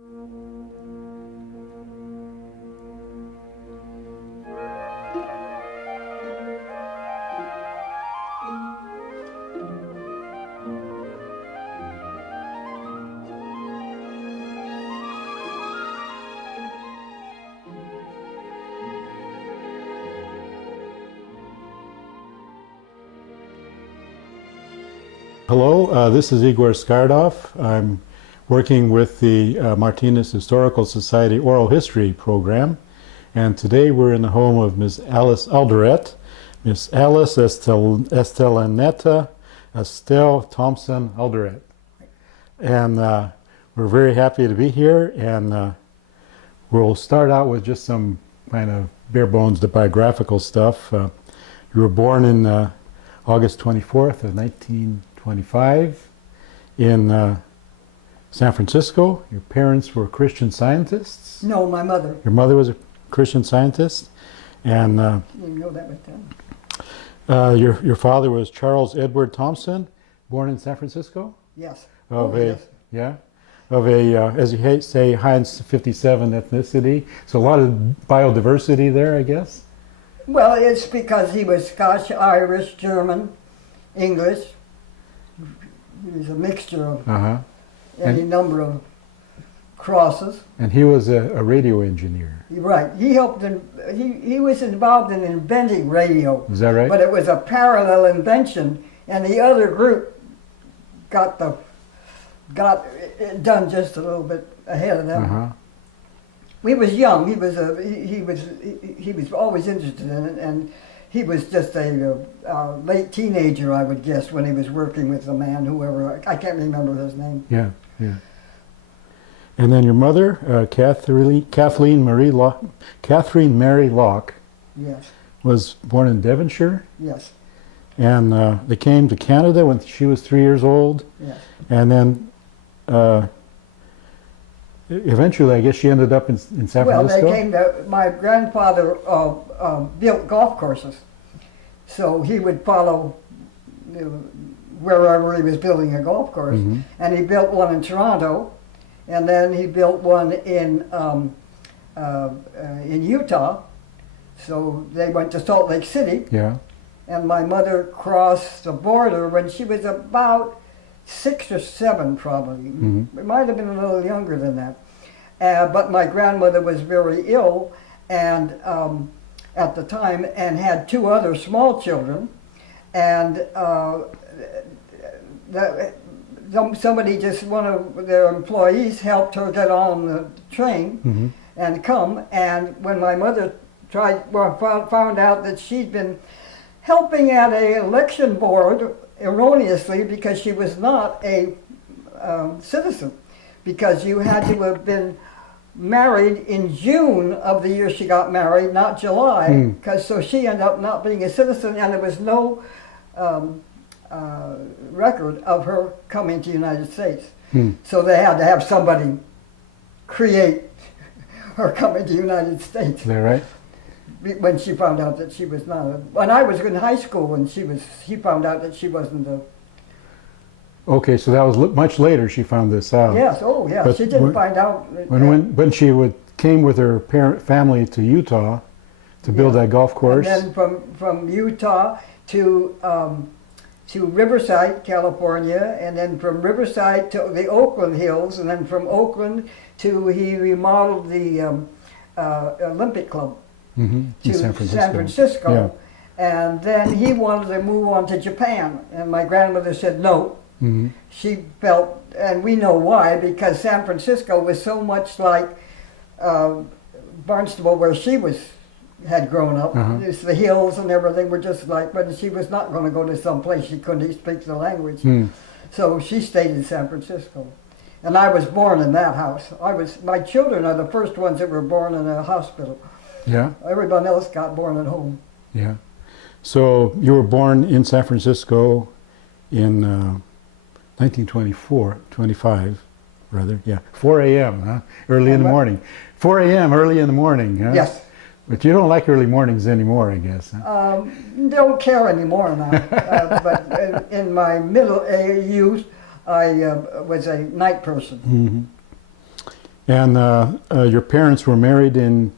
Hello, this is Igor Skardov. I'm working with the Martinez Historical Society Oral History Program, and today we're in the home of Miss Alice Alderette, Miss Alice Estelaneta Estelle Thompson Alderette. And we're very happy to be here, and we'll start out with just some kind of bare bones biographical stuff. You were born in August 24th of 1925 in San Francisco. Your parents were Christian Scientists? No, my mother. Your mother was a Christian Scientist? And You didn't know that with them. your father was Charles Edward Thompson, born in San Francisco? Yes. Of Oh, a, yes. yeah? Of a, as you say, Heinz 57 ethnicity. So a lot of biodiversity there, I guess? Well, it's because he was Scotch, Irish, German, English. He was a mixture of any number of crosses. And he was a radio engineer. Right. He helped in, he was involved in inventing radio. Is that right? But it was a parallel invention, and the other group got it done just a little bit ahead of them. We was young. He was always interested in it, and he was just a late teenager, I would guess, when he was working with the man, whoever, I can't remember his name. Yeah, yeah. And then your mother, Kathleen Mary Locke, Yes, was born in Devonshire, yes, and they came to Canada when she was 3 years old, yes. and then eventually, I guess she ended up in San Well, Francisco. they came to, my grandfather built golf courses, so he would follow wherever he was building a golf course, and he built one in Toronto, and then he built one in Utah. So they went to Salt Lake City, Yeah. and my mother crossed the border when she was about 6 or 7, probably. It might have been a little younger than that. But my grandmother was very ill, and at the time, and had 2 other small children, and somebody, just one of their employees, helped her get on the train and come. And when my mother found out that she'd been helping at an election board erroneously, because she was not a citizen, because you had to have been married in June of the year she got married, not July, so she ended up not being a citizen, and there was no record of her coming to the United States. So they had to have somebody create her coming to the United States. Is that right? When she found out that she was not when I was in high school, when she found out that she wasn't a... Okay, so that was much later she found this out. Yes, oh yeah, But she didn't find out. When she came with her family to Utah to build that golf course. And then from Utah to Riverside, California, and then from Riverside to the Oakland Hills, and then from Oakland he remodeled the Olympic Club to San Francisco. Yeah. And then he wanted to move on to Japan, and my grandmother said no. She felt, and we know why, because San Francisco was so much like Barnstable, where she had grown up. It's the hills and everything were just like, but she was not going to go to some place she couldn't speak the language. So she stayed in San Francisco. And I was born in that house. My children are the first ones that were born in a hospital. Yeah. Everyone else got born at home. Yeah. So you were born in San Francisco in 25, rather. Yeah. 4 a.m., huh? Early in the morning. 4 a.m., early in the morning, huh? Yes. But you don't like early mornings anymore, I guess. Huh? Don't care anymore now. But in my middle youth, I was a night person. And your parents were married in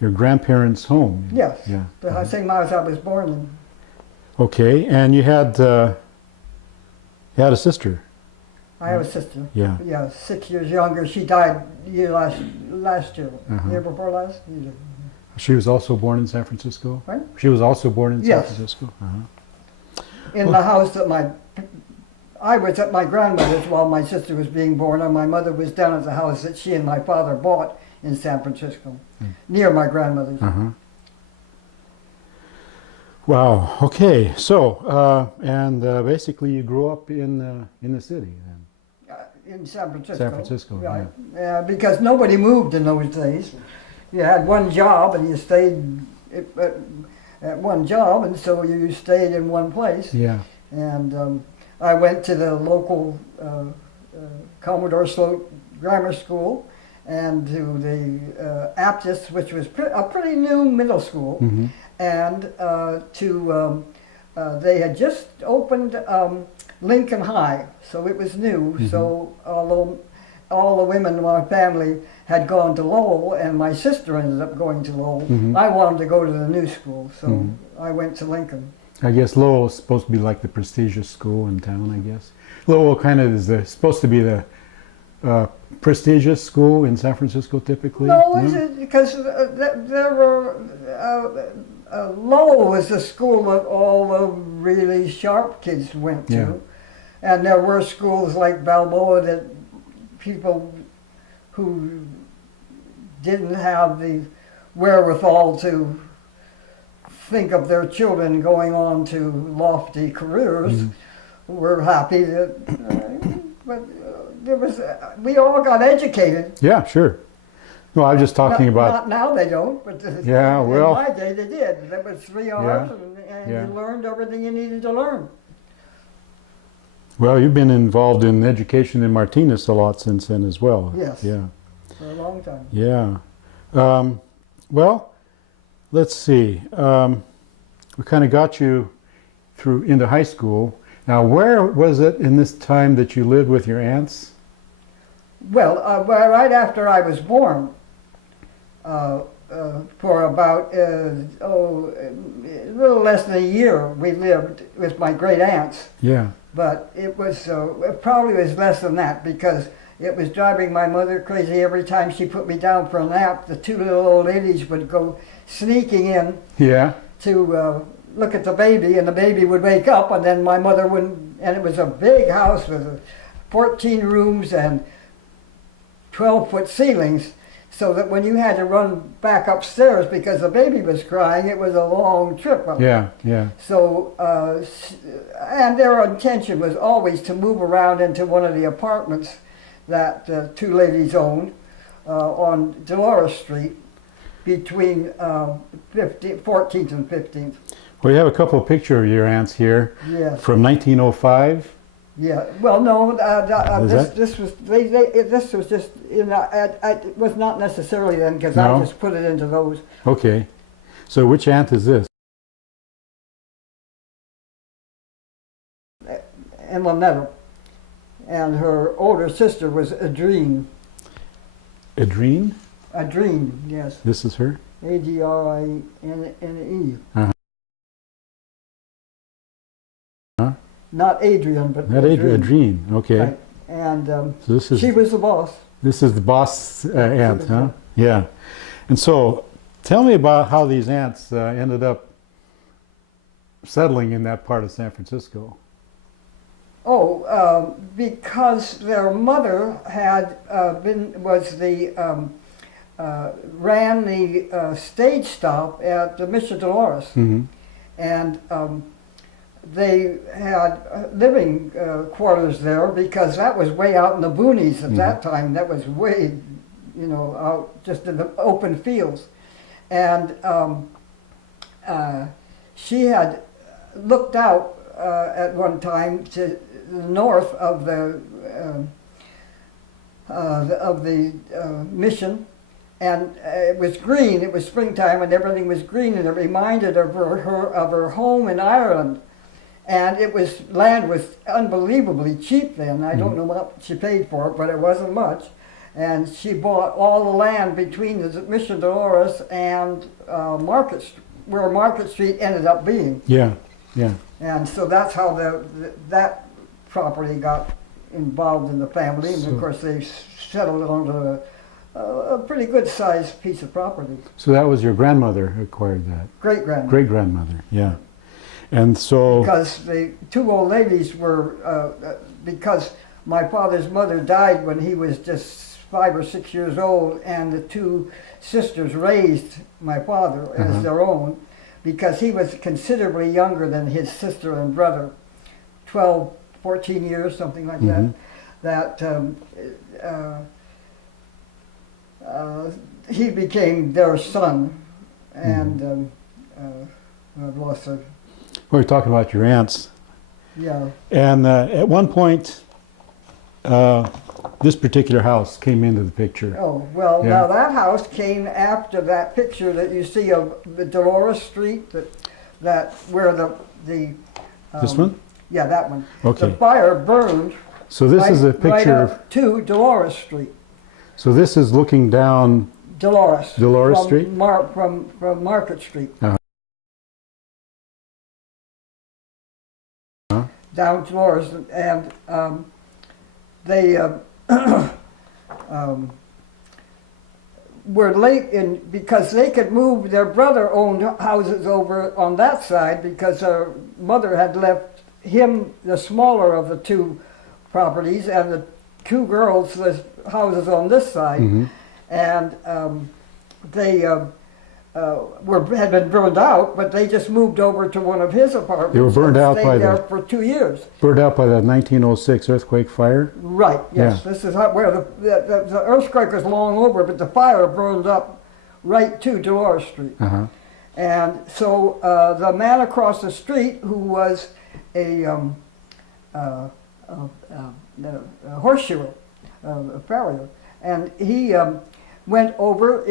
your grandparents' home? Yes, Yeah. the same house I was born in. Okay, and you had a sister? I have a sister. Yeah. Yeah, 6 years younger. She died last year. Year before last? Year. She was also born in San Francisco? Right? She was also born in San Yes. Francisco? In the house that I was at my grandmother's while my sister was being born, and my mother was down at the house that she and my father bought in San Francisco, near my grandmother's. Wow. Okay. So, and basically, you grew up in the city then. In San Francisco. San Francisco. Right. Yeah, because nobody moved in those days. You had one job, and you stayed at one job, and so you stayed in one place. Yeah. And I went to the local Commodore Sloat Grammar School, and to the Aptis, which was a pretty new middle school, and they had just opened Lincoln High, so it was new. So although all the women in my family had gone to Lowell, and my sister ended up going to Lowell, I wanted to go to the new school, so I went to Lincoln. I guess Lowell is supposed to be like the prestigious school in town, I guess. Lowell kind of is supposed to be the prestigious school in San Francisco typically? No, because there were, Lowell was the school that all the really sharp kids went to. Yeah. And there were schools like Balboa that people who didn't have the wherewithal to think of their children going on to lofty careers were happy that, but there was, we all got educated. Yeah, sure. No, I was just talking about... Not now they don't, but Yeah, well... in my day they did. That was 3 hours and Yeah. you learned everything you needed to learn. Well, you've been involved in education in Martinez a lot since then as well. Yes. Yeah. For a long time. Yeah. Well, let's see. We kind of got you through into high school. Now, where was it in this time that you lived with your aunts? Well, right after I was born, for about a little less than a year, we lived with my great aunts. Yeah. But it was it probably was less than that, because it was driving my mother crazy every time she put me down for a nap. The 2 little old ladies would go sneaking in Yeah. to look at the baby, and the baby would wake up, and then my mother wouldn't. And it was a big house with 14 rooms and 12-foot ceilings, so that when you had to run back upstairs because the baby was crying, it was a long trip up. Yeah, yeah. So, and their intention was always to move around into one of the apartments that 2 ladies owned on Dolores Street between 14th and 15th. Well, you have a couple of pictures of your aunts here. Yes. From 1905. Yeah. Well, no. Is this was just it was not necessarily then, because No? I just put it into those. Okay. So which aunt is this? And Lynetta. And her older sister was Adrene. Adrene? Adrene, yes. This is her? Adrine. Uh-huh. Huh? Not Adrian, but Not Adrene. Okay. Right. And So this is she was the boss. this is the boss aunt, huh? Yeah. And so, tell me about how these aunts ended up settling in that part of San Francisco. Oh, because their mother had ran the stage stop at the Mission Dolores, and they had living quarters there, because that was way out in the boonies at that time. That was way, out just in the open fields, and she had looked out at one time to the north of the mission, and it was green. It was springtime, and everything was green, and it reminded her of her home in Ireland. And land was unbelievably cheap then. I don't know what she paid for it, but it wasn't much. and she bought all the land between the Mission Dolores and where Market Street ended up being. Yeah, yeah. And so that's how that property got involved in the family, and of course they settled it onto a pretty good sized piece of property. So that was your grandmother who acquired that? Great-grandmother. Great-grandmother, yeah. And so... Because the two old ladies were, because my father's mother died when he was just 5 or 6 years old, and the two sisters raised my father as their own, because he was considerably younger than his sister and brother, 12, 14 years, something like that, he became their son, and I've lost it. We were talking about your aunts. Yeah. And at one point, this particular house came into the picture. Oh, well, Yeah. now that house came after that picture that you see of the Dolores Street, that where the This one? Yeah, that one. Okay. The fire burned. So this right, is a right picture of... up to Dolores Street. So this is looking down Dolores. Dolores from Street? From Market Street. Down Dolores, and they were late in because they could move. Their brother owned houses over on that side because their mother had left him the smaller of the two properties, and the two girls the houses on this side, and they had been burned out, but they just moved over to one of his apartments. They were burned out by there the... for 2 years. Burned out by the 1906 earthquake fire? Right, yes. Yeah. This is where the earthquake was long over, but the fire burned up right to Dolores Street. And so the man across the street, who was a horseshoer, a farrier, and he went over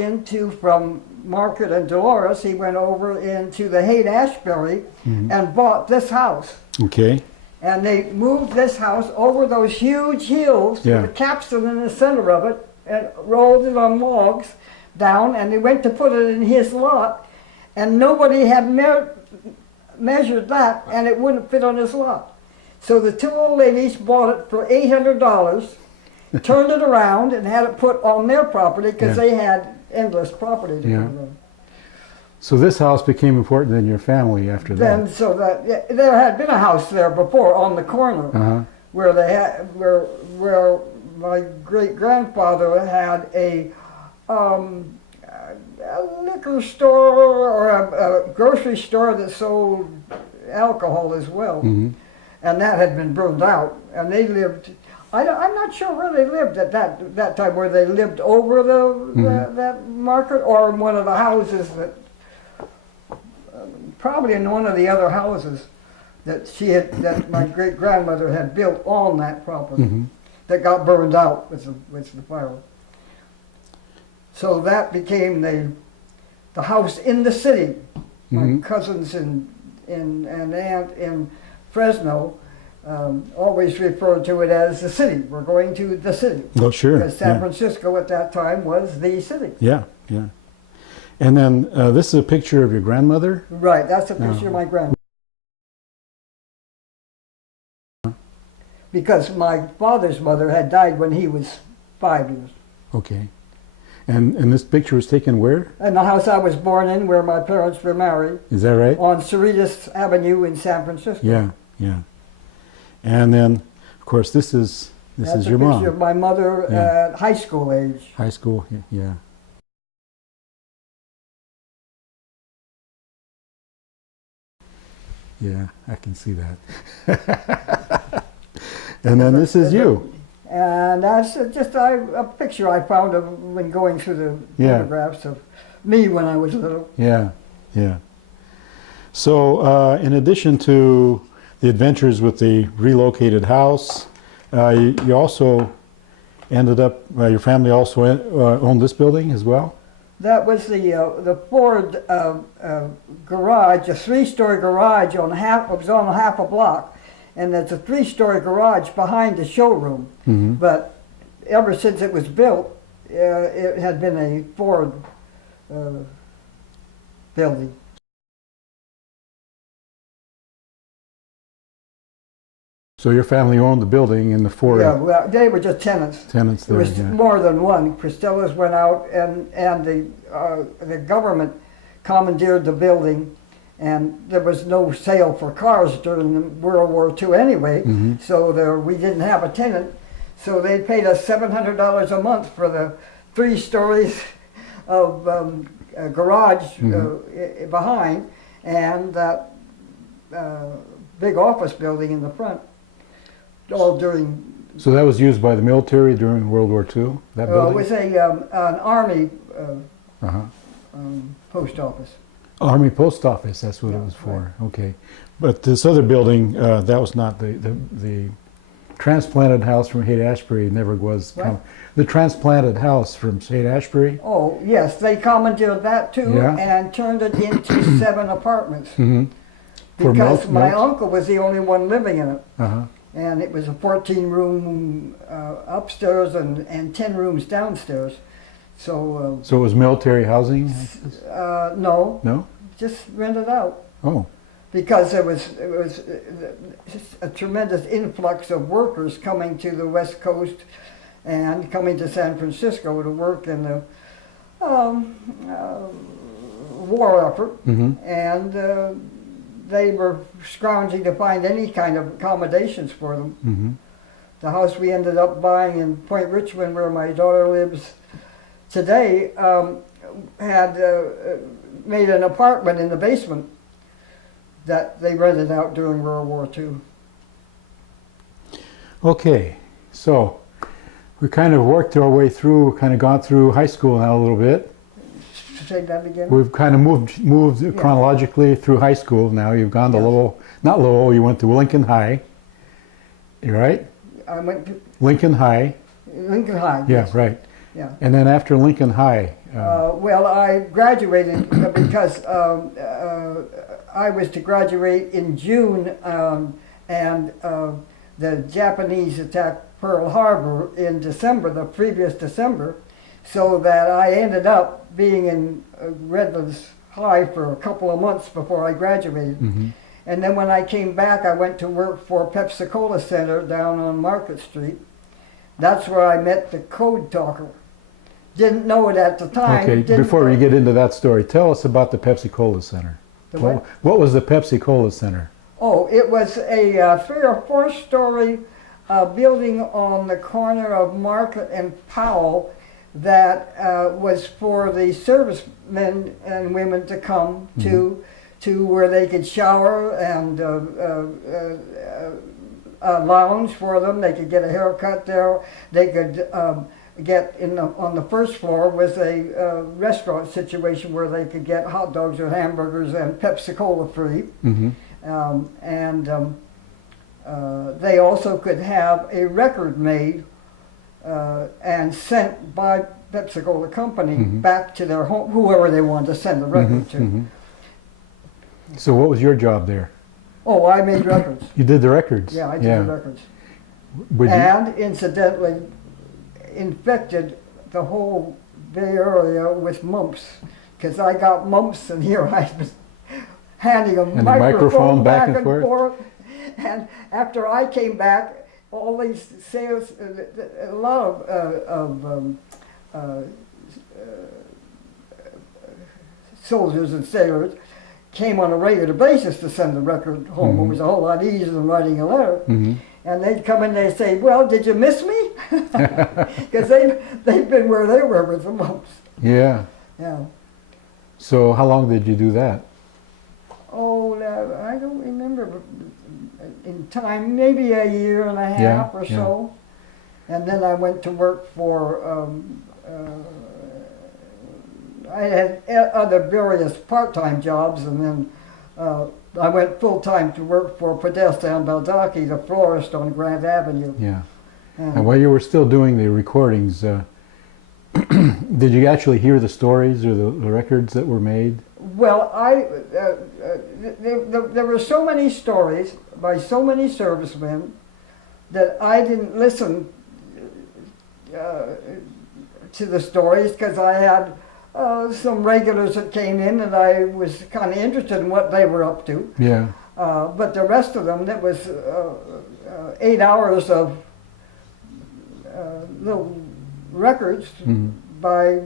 from Market and Dolores, he went over into the Haight-Ashbury and bought this house. Okay. And they moved this house over those huge hills with a capstone in the center of it, and rolled it on logs down, and they went to put it in his lot, and nobody had measured that, and it wouldn't fit on his lot. So the two old ladies bought it for $800, turned it around, and had it put on their property because they had endless property to put it on. So this house became important in your family after that? Then, so that there had been a house there before on the corner where they had where my great grandfather had a liquor store or a grocery store that sold alcohol as well, and that had been burned out, and they lived. I'm not sure where they lived at that time. Where they lived over that market, or in one of the houses that, probably in one of the other houses that my great grandmother had built on that property that got burned out with the fire. So that became the house in the city. My cousins and aunt in Fresno always referred to it as the city. We're going to the city. Oh, sure. Because San Francisco at that time was the city. Yeah, yeah. And then this is a picture of your grandmother? Right, that's a picture of my grandmother. Because my father's mother had died when he was 5 years. Okay. And this picture was taken where? In the house I was born in, where my parents were married. Is that right? On Cerritos Avenue in San Francisco. Yeah, yeah. And then, of course, this is your mom. That's a picture of my mother at high school age. High school, yeah. Yeah, I can see that. And then this is you. And that's just a picture I found of when going through the photographs of me when I was little. Yeah, yeah. So in addition to the adventures with the relocated house, you also ended up, your family also owned this building as well? That was the Ford garage, a 3-story garage it was on half a block, and there's a 3-story garage behind the showroom. But ever since it was built, it had been a Ford building. So your family owned the building and the four Yeah, well, they were just tenants. tenants There there. was Yeah. more than one. Cristellas went out, and the government commandeered the building, and there was no sale for cars during World War II anyway. Mhm. So we didn't have a tenant. So they paid us $700 a month for the 3 stories of a garage behind, and that big office building in the front. All during. So that was used by the military during World War II. That It building. was an army Uh-huh. post office. Army Post Office. That's what it Yeah, was for. Okay, but this other building, that was not the transplanted house from Haight-Ashbury. Never was. What? The transplanted house from Haight-Ashbury. Oh, yes, they commandeered that too, Yeah. and turned it into 7 apartments. Mm-hmm. For Because my milk? uncle was the only one living in it. Uh-huh. And it was a 14-room upstairs and 10 rooms downstairs. So, So it was military housing? no, No? just rented out. Oh. Because it was a tremendous influx of workers coming to the West Coast and coming to San Francisco to work in the war effort, Mm-hmm. and they were scrounging to find any kind of accommodations for them. Mm-hmm. The house we ended up buying in Point Richmond, where my daughter lives today, had made an apartment in the basement that they rented out during World War II. Okay, so we kind of worked our way through, kind of gone through high school now a little bit. Say that again? We've kind of moved chronologically through high school now. You've gone to Yes. Lowell, not Lowell, you went to Lincoln High. You right? I went to Lincoln High. Lincoln High. Yeah, yes. right. Yeah. And then after Lincoln High, Well, I graduated because I was to graduate in June, and the Japanese attacked Pearl Harbor in December, the previous December, so that I ended up being in Redlands High for a couple of months before I graduated. mhm. And then when I came back, I went to work for Pepsi-Cola Center down on Market Street. That's where I met the code talker. Didn't know it at the time. Okay, didn't- before we get into that story, tell us about the Pepsi-Cola Center. The what? What was the Pepsi-Cola Center? Oh, it was a 3 or 4 story building on the corner of Market and Powell that was for the servicemen and women to come to where they could shower and lounge for them. They could get a haircut there. They could get on the first floor was a restaurant situation where they could get hot dogs or hamburgers and Pepsi-Cola free. Mm-hmm. They also could have a record made and sent by Pepsi-Cola Company back to their home, whoever they wanted to send the record to. Mm-hmm. So what was your job there? Oh, I made records. You did the records? Yeah, I did the records. Would you, And incidentally, infected the whole Bay Area with mumps, because I got mumps, and here I was handing a And the microphone back and forth? forth. And after I came back, all these sales, a lot of soldiers and sailors came on a regular basis to send the record home. It was a whole lot easier than writing a letter. Mhm. And they'd come in and they'd say, well, did you miss me? Because they've been where they were with the mumps. Yeah. Yeah. So how long did you do that? Oh, I don't remember in time, maybe a year and a half or so. And then I went to work for, I had other various part-time jobs, and then I went full-time to work for Podesta and Baldacci, the florist on Grant Avenue. Yeah. And while you were still doing the recordings, did you actually hear the stories or the records that were made? Well, there were so many stories by so many servicemen that I didn't listen to the stories because I had some regulars that came in and I was kind of interested in what they were up to. Yeah. But the rest of them, that was 8 hours of little records by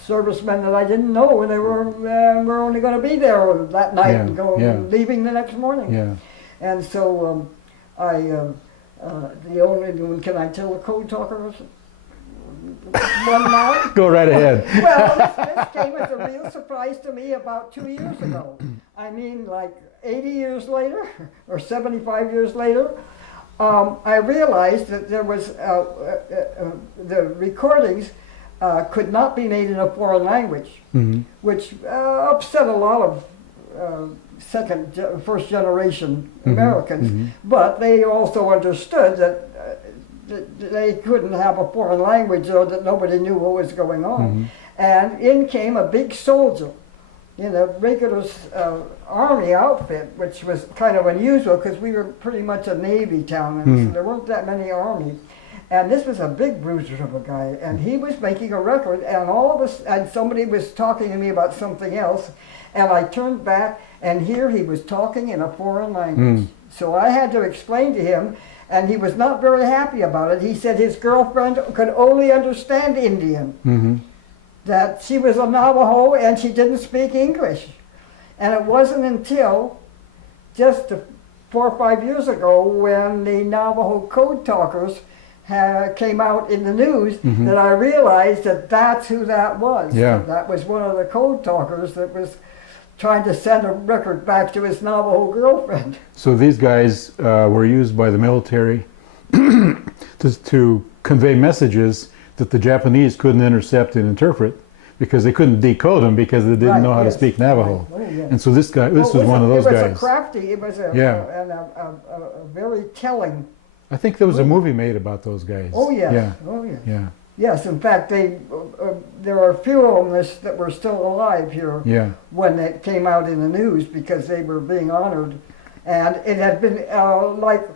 servicemen that I didn't know, and they were only going to be there that night and leaving the next morning. Yeah. And so the only one, can I tell the code talker one now? Go right ahead. Well, this came as a real surprise to me about 2 years ago. I mean, like 80 years later or 75 years later, I realized that there was the recordings could not be made in a foreign language, which upset a lot of first generation Americans. But they also understood that they couldn't have a foreign language or that nobody knew what was going on. And in came a big soldier in a regular army outfit, which was kind of unusual because we were pretty much a Navy town, and so there weren't that many armies. And this was a big bruiser of a guy, and he was making a record, and all of us, and somebody was talking to me about something else, and I turned back, and here he was talking in a foreign language. So I had to explain to him, and he was not very happy about it. He said his girlfriend could only understand Indian, that she was a Navajo and she didn't speak English. And it wasn't until just 4 or 5 years ago when the Navajo code talkers came out in the news that I realized that that's who that was. Yeah. That was one of the code talkers that was trying to send a record back to his Navajo girlfriend. So these guys were used by the military to convey messages that the Japanese couldn't intercept and interpret because they couldn't decode them because they didn't know how to speak Navajo. Right. Oh, yes. And so this was one of those guys. It was a crafty, it was a very telling. I think there was a movie made about those guys. Oh yes, Yeah. oh yes. Yeah. Yes, in fact, there are a few of them that were still alive here when it came out in the news because they were being honored. And it had been like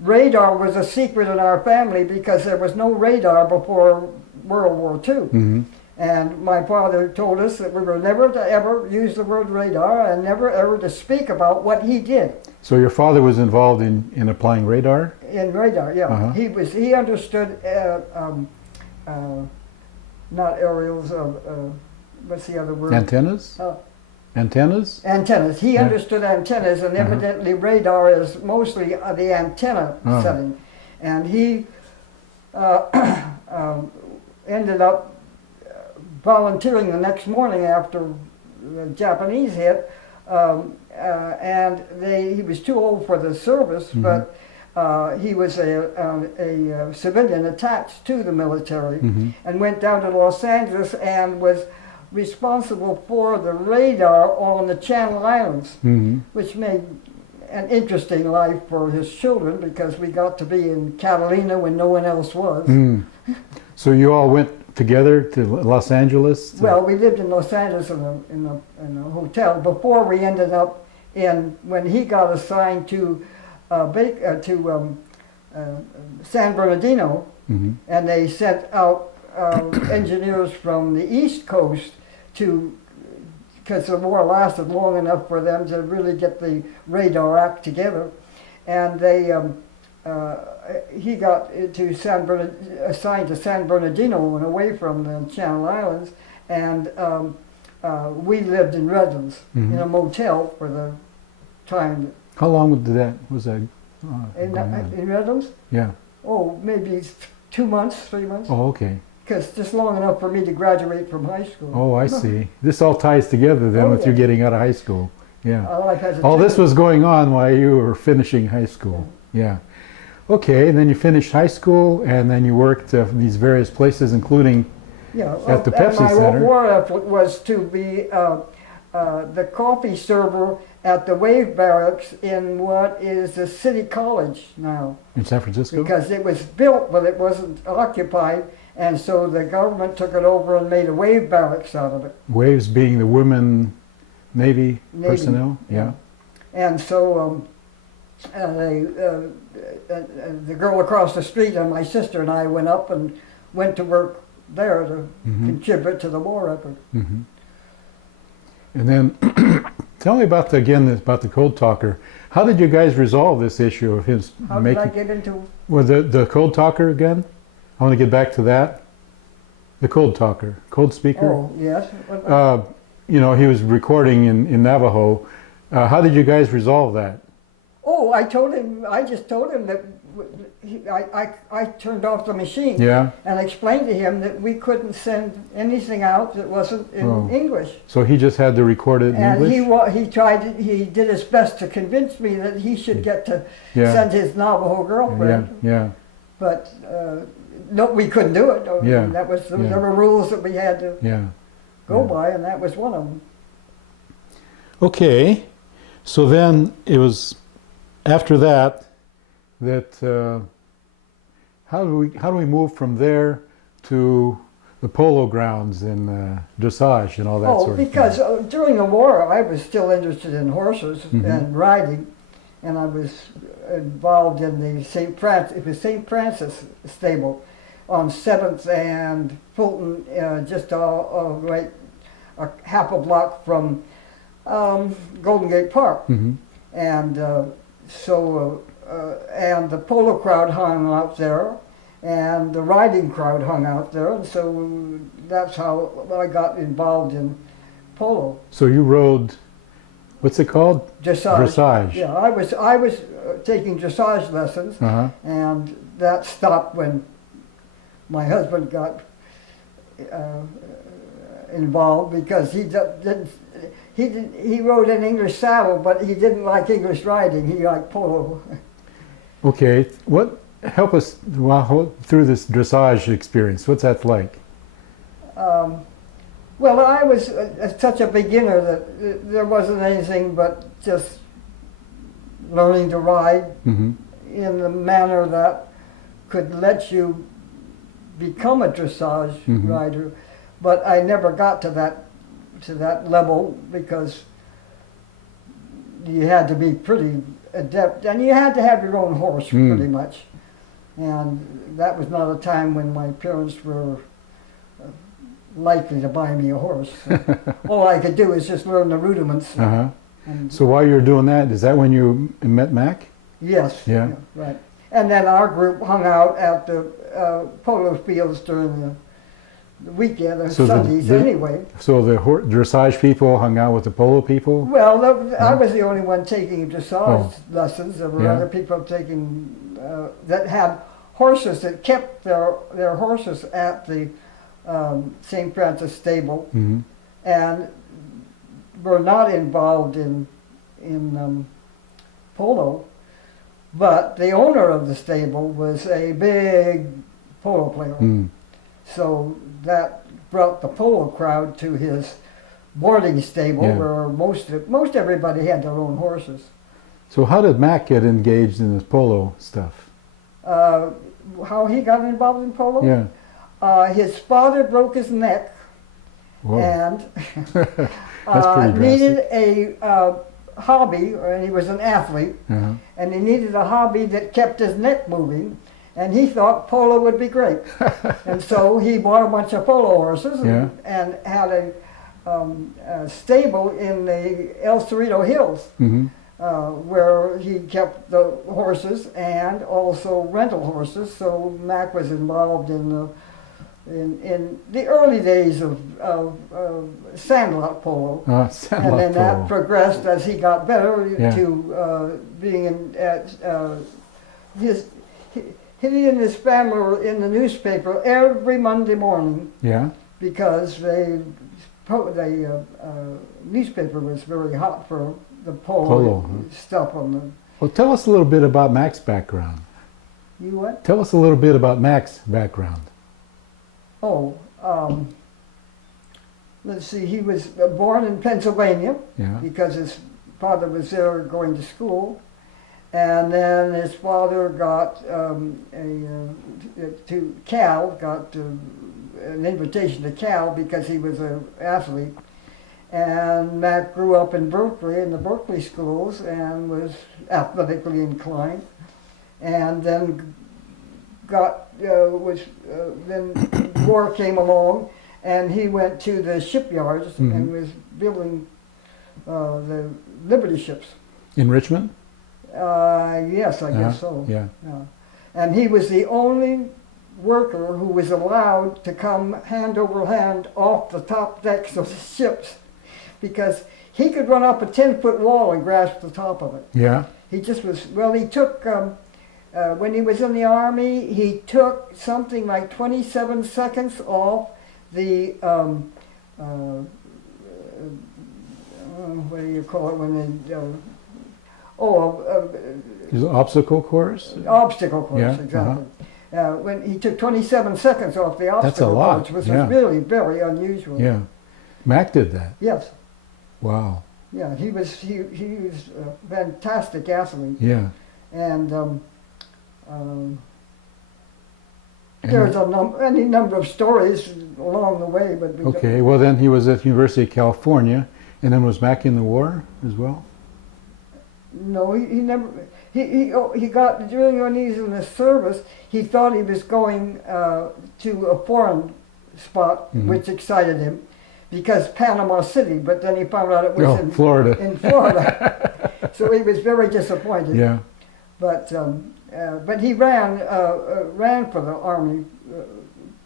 radar was a secret in our family because there was no radar before World War II. And my father told us that we were never to ever use the word radar and never ever to speak about what he did. So your father was involved in applying radar? In radar, yeah. He understood not aerials, what's the other word? Antennas? Antennas? Antennas. He understood antennas, and evidently radar is mostly the antenna setting. And he ended up volunteering the next morning after the Japanese hit, and he was too old for the service, but he was a civilian attached to the military and went down to Los Angeles and was responsible for the radar on the Channel Islands, which made an interesting life for his children because we got to be in Catalina when no one else was. So you all went together to Los Angeles? Well, we lived in Los Angeles in a hotel before we ended up when he got assigned to San Bernardino, and they sent out engineers from the East Coast because the war lasted long enough for them to really get the radar act together, and they he got assigned to San Bernardino and away from the Channel Islands, and we lived in Redlands in a motel for the time. How long was that? In Redlands? Yeah. Oh, maybe 2 months, 3 months. Oh, okay. Because just long enough for me to graduate from high school. Oh, I see. This all ties together then with you getting out of high school. Yeah. All this was going on while you were finishing high school. Yeah. Okay, and then you finished high school, and then you worked these various places, including at the Pepsi Center. My war effort was to be the coffee server at the Wave Barracks in what is the City College now. In San Francisco? Because it was built, but it wasn't occupied, and so the government took it over and made a Wave Barracks out of it. Waves being the women Navy personnel? Yeah. And so the girl across the street and my sister and I went up and went to work there to contribute to the war effort. Mm-hmm. And then, tell me about about the code talker. How did you guys resolve this issue of his How did I get into? Well, the code talker again? I want to get back to that. The code talker, code speaker. Oh, yes. You know, he was recording in Navajo. How did you guys resolve that? Oh, I just told him that I turned off the machine. Yeah. And explained to him that we couldn't send anything out that wasn't in English. So he just had to record it in English? And he did his best to convince me that he should get to send his Navajo girlfriend. Yeah. But no, we couldn't do it. Yeah. There were rules that we had to go by, and that was one of them. Okay. So then it was after that how do we move from there to the polo grounds and dressage and all that sort of thing? Because during the war I was still interested in horses and riding, and I was involved in the St. Francis stable on 7th and Fulton, just right half a block from Golden Gate Park. And and the polo crowd hung out there, and the riding crowd hung out there, and so that's how I got involved in polo. So you rode, what's it called? Dressage. Dressage. Yeah, I was taking dressage lessons, and that stopped when my husband got involved, because he rode an English saddle, but he didn't like English riding. He liked polo. Okay, help us through this dressage experience. What's that like? Well, I was such a beginner that there wasn't anything but just learning to ride in the manner that could let you become a dressage rider. But I never got to that level, because you had to be pretty adept, and you had to have your own horse pretty much. And that was not a time when my parents were likely to buy me a horse. So all I could do is just learn the rudiments. And so while you were doing that, is that when you met Mac? yes. Yeah. Right. And then our group hung out at the polo fields during the weekend or Sundays anyway. So the dressage people hung out with the polo people? Well, I was the only one taking dressage lessons. There were other people taking that had horses that kept their horses at the St. Francis stable, and were not involved in polo. But the owner of the stable was a big polo player. So that brought the polo crowd to his boarding stable, where most everybody had their own horses. So how did Mac get engaged in this polo stuff? How he got involved in polo? Yeah. His father broke his neck. Whoa. And That's pretty needed a hobby, and he was an athlete, and he needed a hobby that kept his neck moving. And he thought polo would be great. And so he bought a bunch of polo horses and had a stable in the El Cerrito Hills, where he kept the horses and also rental horses. So Mac was involved in the early days of sandlot polo. And then that progressed as he got better to being he and his family were in the newspaper every Monday morning. Yeah. Because the newspaper was very hot for the polo stuff on the. Well, tell us a little bit about Mac's background. You what? Tell us a little bit about Mac's background. Oh, let's see. He was born in Pennsylvania because his father was there going to school. And then his father got to Cal, got an invitation to Cal because he was an athlete. And Mac grew up in Berkeley, in the Berkeley schools, and was athletically inclined. And then then war came along, and he went to the shipyards and was building the Liberty ships. In Richmond? Yes, I guess so. Yeah. And he was the only worker who was allowed to come hand over hand off the top decks of the ships, because he could run up a 10-foot wall and grasp the top of it. Yeah. He just was, well, he took, when he was in the Army, he took something like 27 seconds off the, what do you call it when they, Is it obstacle course? obstacle course, Yeah, exactly. When he took 27 seconds off the That's a obstacle lot, course, which yeah. was really very unusual. Yeah. Mac did that. Yes. Wow. Yeah, he was a fantastic athlete, Yeah. and there's any number of stories along the way, but we don't- Okay, well then he was at University of California, and then was Mac in the war as well? No, he never. He got during when he was in the service. He thought he was going to a foreign spot, which excited him, because Panama City. But then he found out it was in Florida. In Florida, so he was very disappointed. Yeah. But he ran for the Army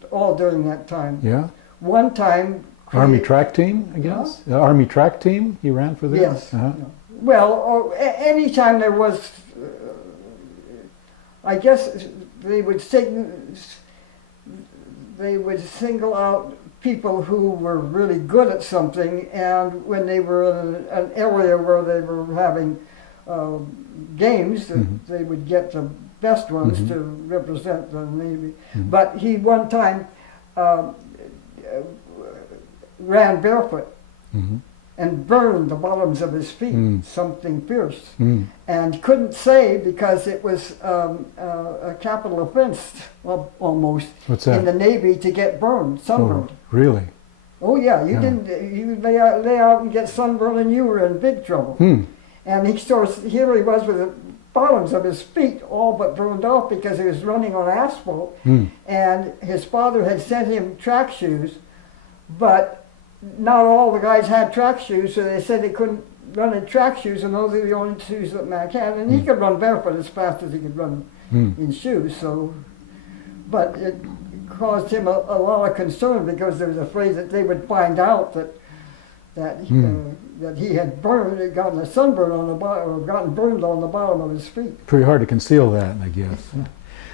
all during that time. Yeah. One time. Army track team, I guess. The Army track team. He ran for them. Yes. Well, or any time there was, I guess they would single out people who were really good at something, and when they were in an area where they were having games, they would get the best ones to represent the Navy. But he one time ran barefoot. And burned the bottoms of his feet, something fierce, and couldn't say because it was a capital offense, well, almost. What's that? In the Navy to get burned, sunburned. Oh, really? Oh yeah, you didn't. You lay out and get sunburned, and you were in big trouble. And here he was with the bottoms of his feet all but burned off because he was running on asphalt, and his father had sent him track shoes, but not all the guys had track shoes, so they said they couldn't run in track shoes, and those are the only shoes that Mac had. And he could run barefoot as fast as he could run in shoes. So, but it caused him a lot of concern because they was afraid that they would find out that he had gotten a sunburn on the bottom, or gotten burned on the bottom of his feet. Pretty hard to conceal that, I guess.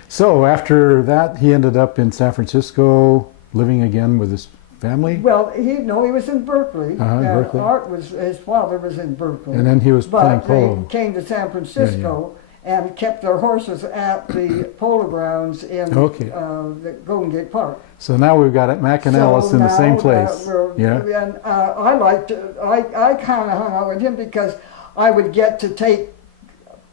So after that, he ended up in San Francisco, living again with his family? Well, he was in Berkeley. Berkeley. Art his father was in Berkeley. And then he was playing polo. But they came to San Francisco and kept their horses at the polo grounds in the Golden Gate Park. So now we've got Mac and Alice in the same place. And I kind of hung out with him because I would get to take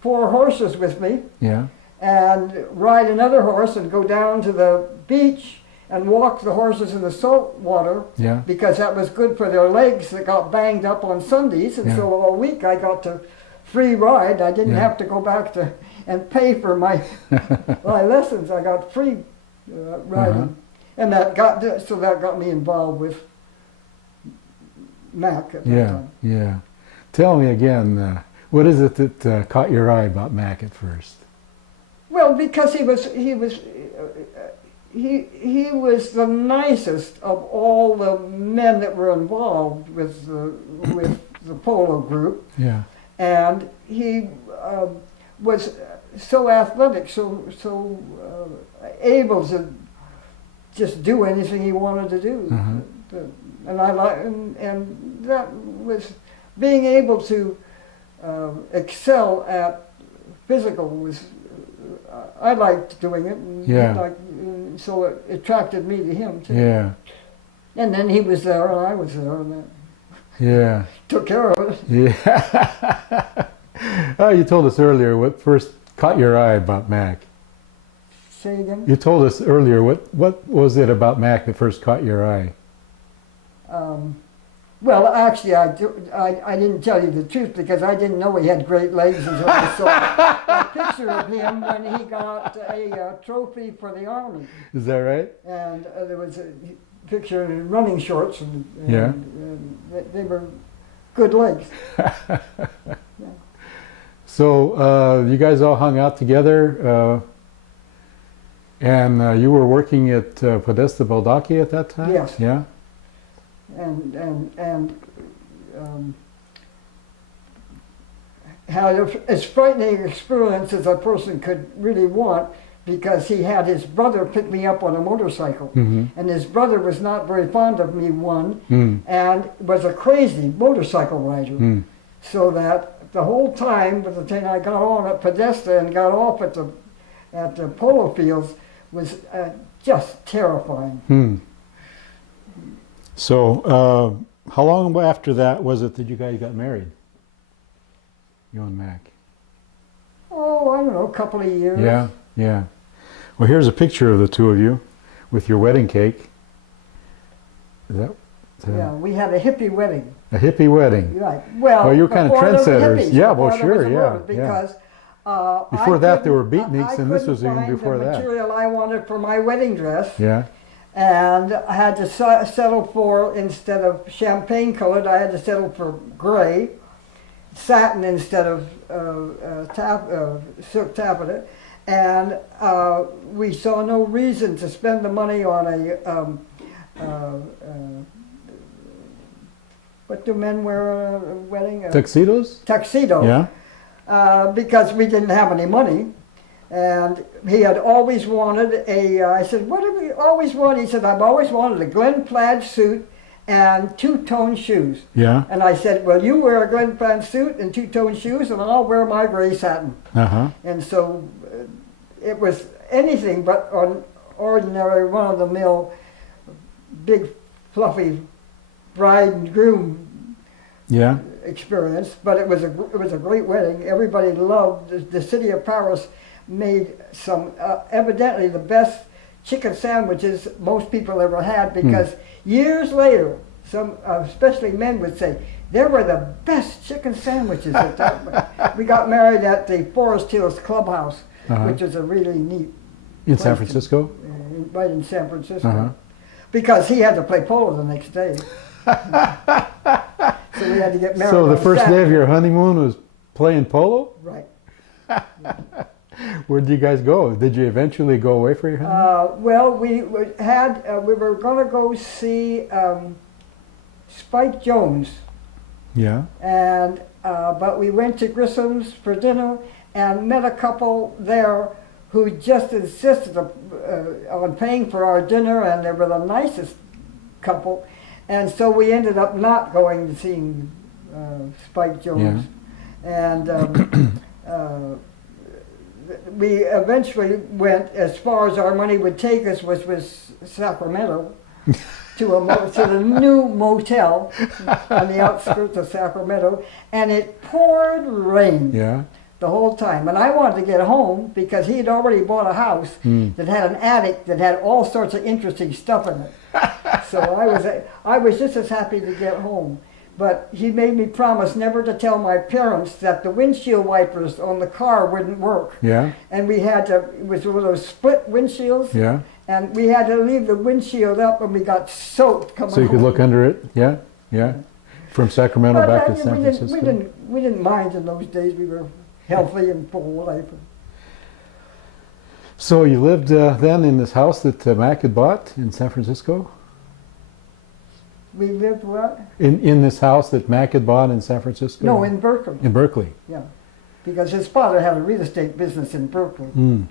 4 horses with me. Yeah. And ride another horse and go down to the beach and walk the horses in the salt water, because that was good for their legs that got banged up on Sundays. And so all week I got to free ride. I didn't have to go back and pay for my lessons. I got free riding, and that got me involved with Mac at that time. Yeah. Tell me again, what is it that caught your eye about Mac at first? Well, because he was the nicest of all the men that were involved with the polo group. Yeah. And he was so athletic, so able to just do anything he wanted to do. And and that was being able to excel at physical was. I liked doing it, and so it attracted me to him too. Yeah. And then he was there, and I was there, and that took care of it. Yeah. Oh, you told us earlier what first caught your eye about Mac. Say again? You told us earlier what was it about Mac that first caught your eye? Well, actually, I didn't tell you the truth because I didn't know he had great legs until I saw a picture of him when he got a trophy for the Army. Is that right? And there was a picture in running shorts, and Yeah. they were good legs. So you guys all hung out together, and you were working at Podesta Baldacchi at that time? Yes. Yeah? And had as frightening experience as a person could really want, because he had his brother pick me up on a motorcycle. Mm-hmm. And his brother was not very fond of me, Mm. and was a crazy motorcycle rider. Mm. So that the whole time, by the time I got on at Podesta and got off at the polo fields, was just terrifying. Mm. So how long after that was it that you guys got married? You and Mac? Oh, I don't know, a couple of years. Yeah, yeah. Well, here's a picture of the two of you with your wedding cake. Is that Yeah, we had a hippie wedding. a hippie wedding? Right. Well, Well, you were kind of before there were trendsetters. hippies, Yeah, before well, there was sure, a yeah, word, yeah. Because Before I that, there were couldn't- beatniks, and this was even couldn't before find that. the material I wanted for my wedding dress, Yeah. and I had to settle for, instead of champagne colored, I had to settle for gray, satin instead of silk taffeta, and we saw no reason to spend the money on a what do men wear at a wedding? Tuxedos? Tuxedo. Yeah. Because we didn't have any money. And he had always wanted I said, what have you always wanted? He said, I've always wanted a Glen plaid suit and two-tone shoes. Yeah. And I said, well, you wear a Glen plaid suit and two-tone shoes, and I'll wear my gray satin. Uh-huh. And so it was anything but an ordinary, run-of-the-mill, big, fluffy bride and groom Yeah. experience. But it was a great wedding. Everybody loved the city of Paris. Made some evidently the best chicken sandwiches most people ever had, because years later, some especially men would say they were the best chicken sandwiches. At that. We got married at the Forest Hills Clubhouse, Uh-huh. which is a really neat In San place to- Francisco? right in San Francisco, Uh-huh. because he had to play polo the next day. So we had to get married. So the on first day of Saturday. your honeymoon was playing polo? Right. Where did you guys go? Did you eventually go away for your honeymoon? Well, we were going to go see Spike Jones, Yeah. and but we went to Grissom's for dinner and met a couple there who just insisted on paying for our dinner, and they were the nicest couple, and so we ended up not going to see Spike Jones, and we eventually went as far as our money would take us, which was Sacramento, to the new motel on the outskirts of Sacramento, and it poured rain Yeah. the whole time. And I wanted to get home because he had already bought a house that had an attic that had all sorts of interesting stuff in it. So I was just as happy to get home. But he made me promise never to tell my parents that the windshield wipers on the car wouldn't work. Yeah. And we had to, it was one of those split windshields, Yeah. and we had to leave the windshield up, and we got soaked coming So you could home. look under it? Yeah. Yeah. From Sacramento But back to San Francisco? we didn't mind in those days. We were healthy and full of life. So you lived then in this house that Mac had bought in San Francisco? We lived what? In this house that Mac had bought in San Francisco? No, in Berkeley. In Berkeley. Yeah, because his father had a real estate business in Berkeley. Mm.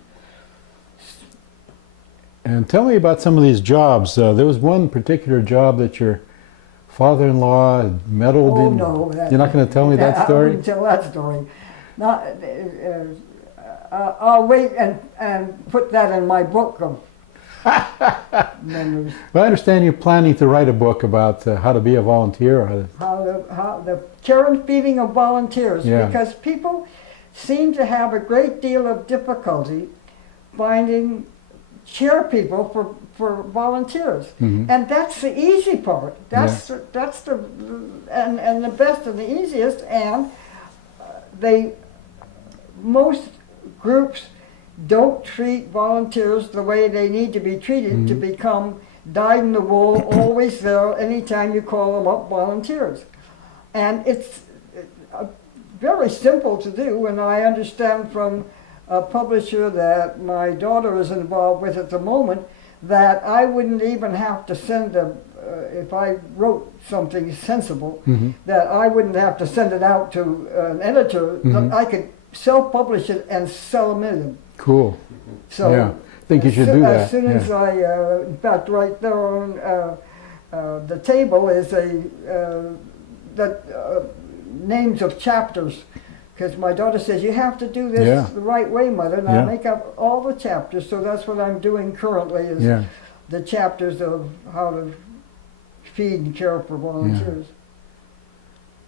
And tell me about some of these jobs. There was one particular job that your father-in-law had meddled Oh in. no, You're not going to tell me that I story? wouldn't tell that story. Not. I'll wait and put that in my book of memories. Well, I understand you're planning to write a book about how to be a volunteer. Or How the care and feeding of volunteers, Yeah. because people seem to have a great deal of difficulty finding chair people for volunteers. And that's the easy part. That's the and the best and the easiest. And most groups don't treat volunteers the way they need to be treated to become dyed-in-the-wool, always there, anytime you call them up, volunteers. And it's very simple to do, and I understand from a publisher that my daughter is involved with at the moment that I wouldn't even have to send if I wrote something sensible, that I wouldn't have to send it out to an editor. I could self-publish it and sell a million. Cool. So yeah. I think you should do that. As soon as I, in fact, right there on the table is names of chapters, because my daughter says you have to do this the right way, Mother, and I make up all the chapters. So that's what I'm doing currently is the chapters of how to feed and care for volunteers.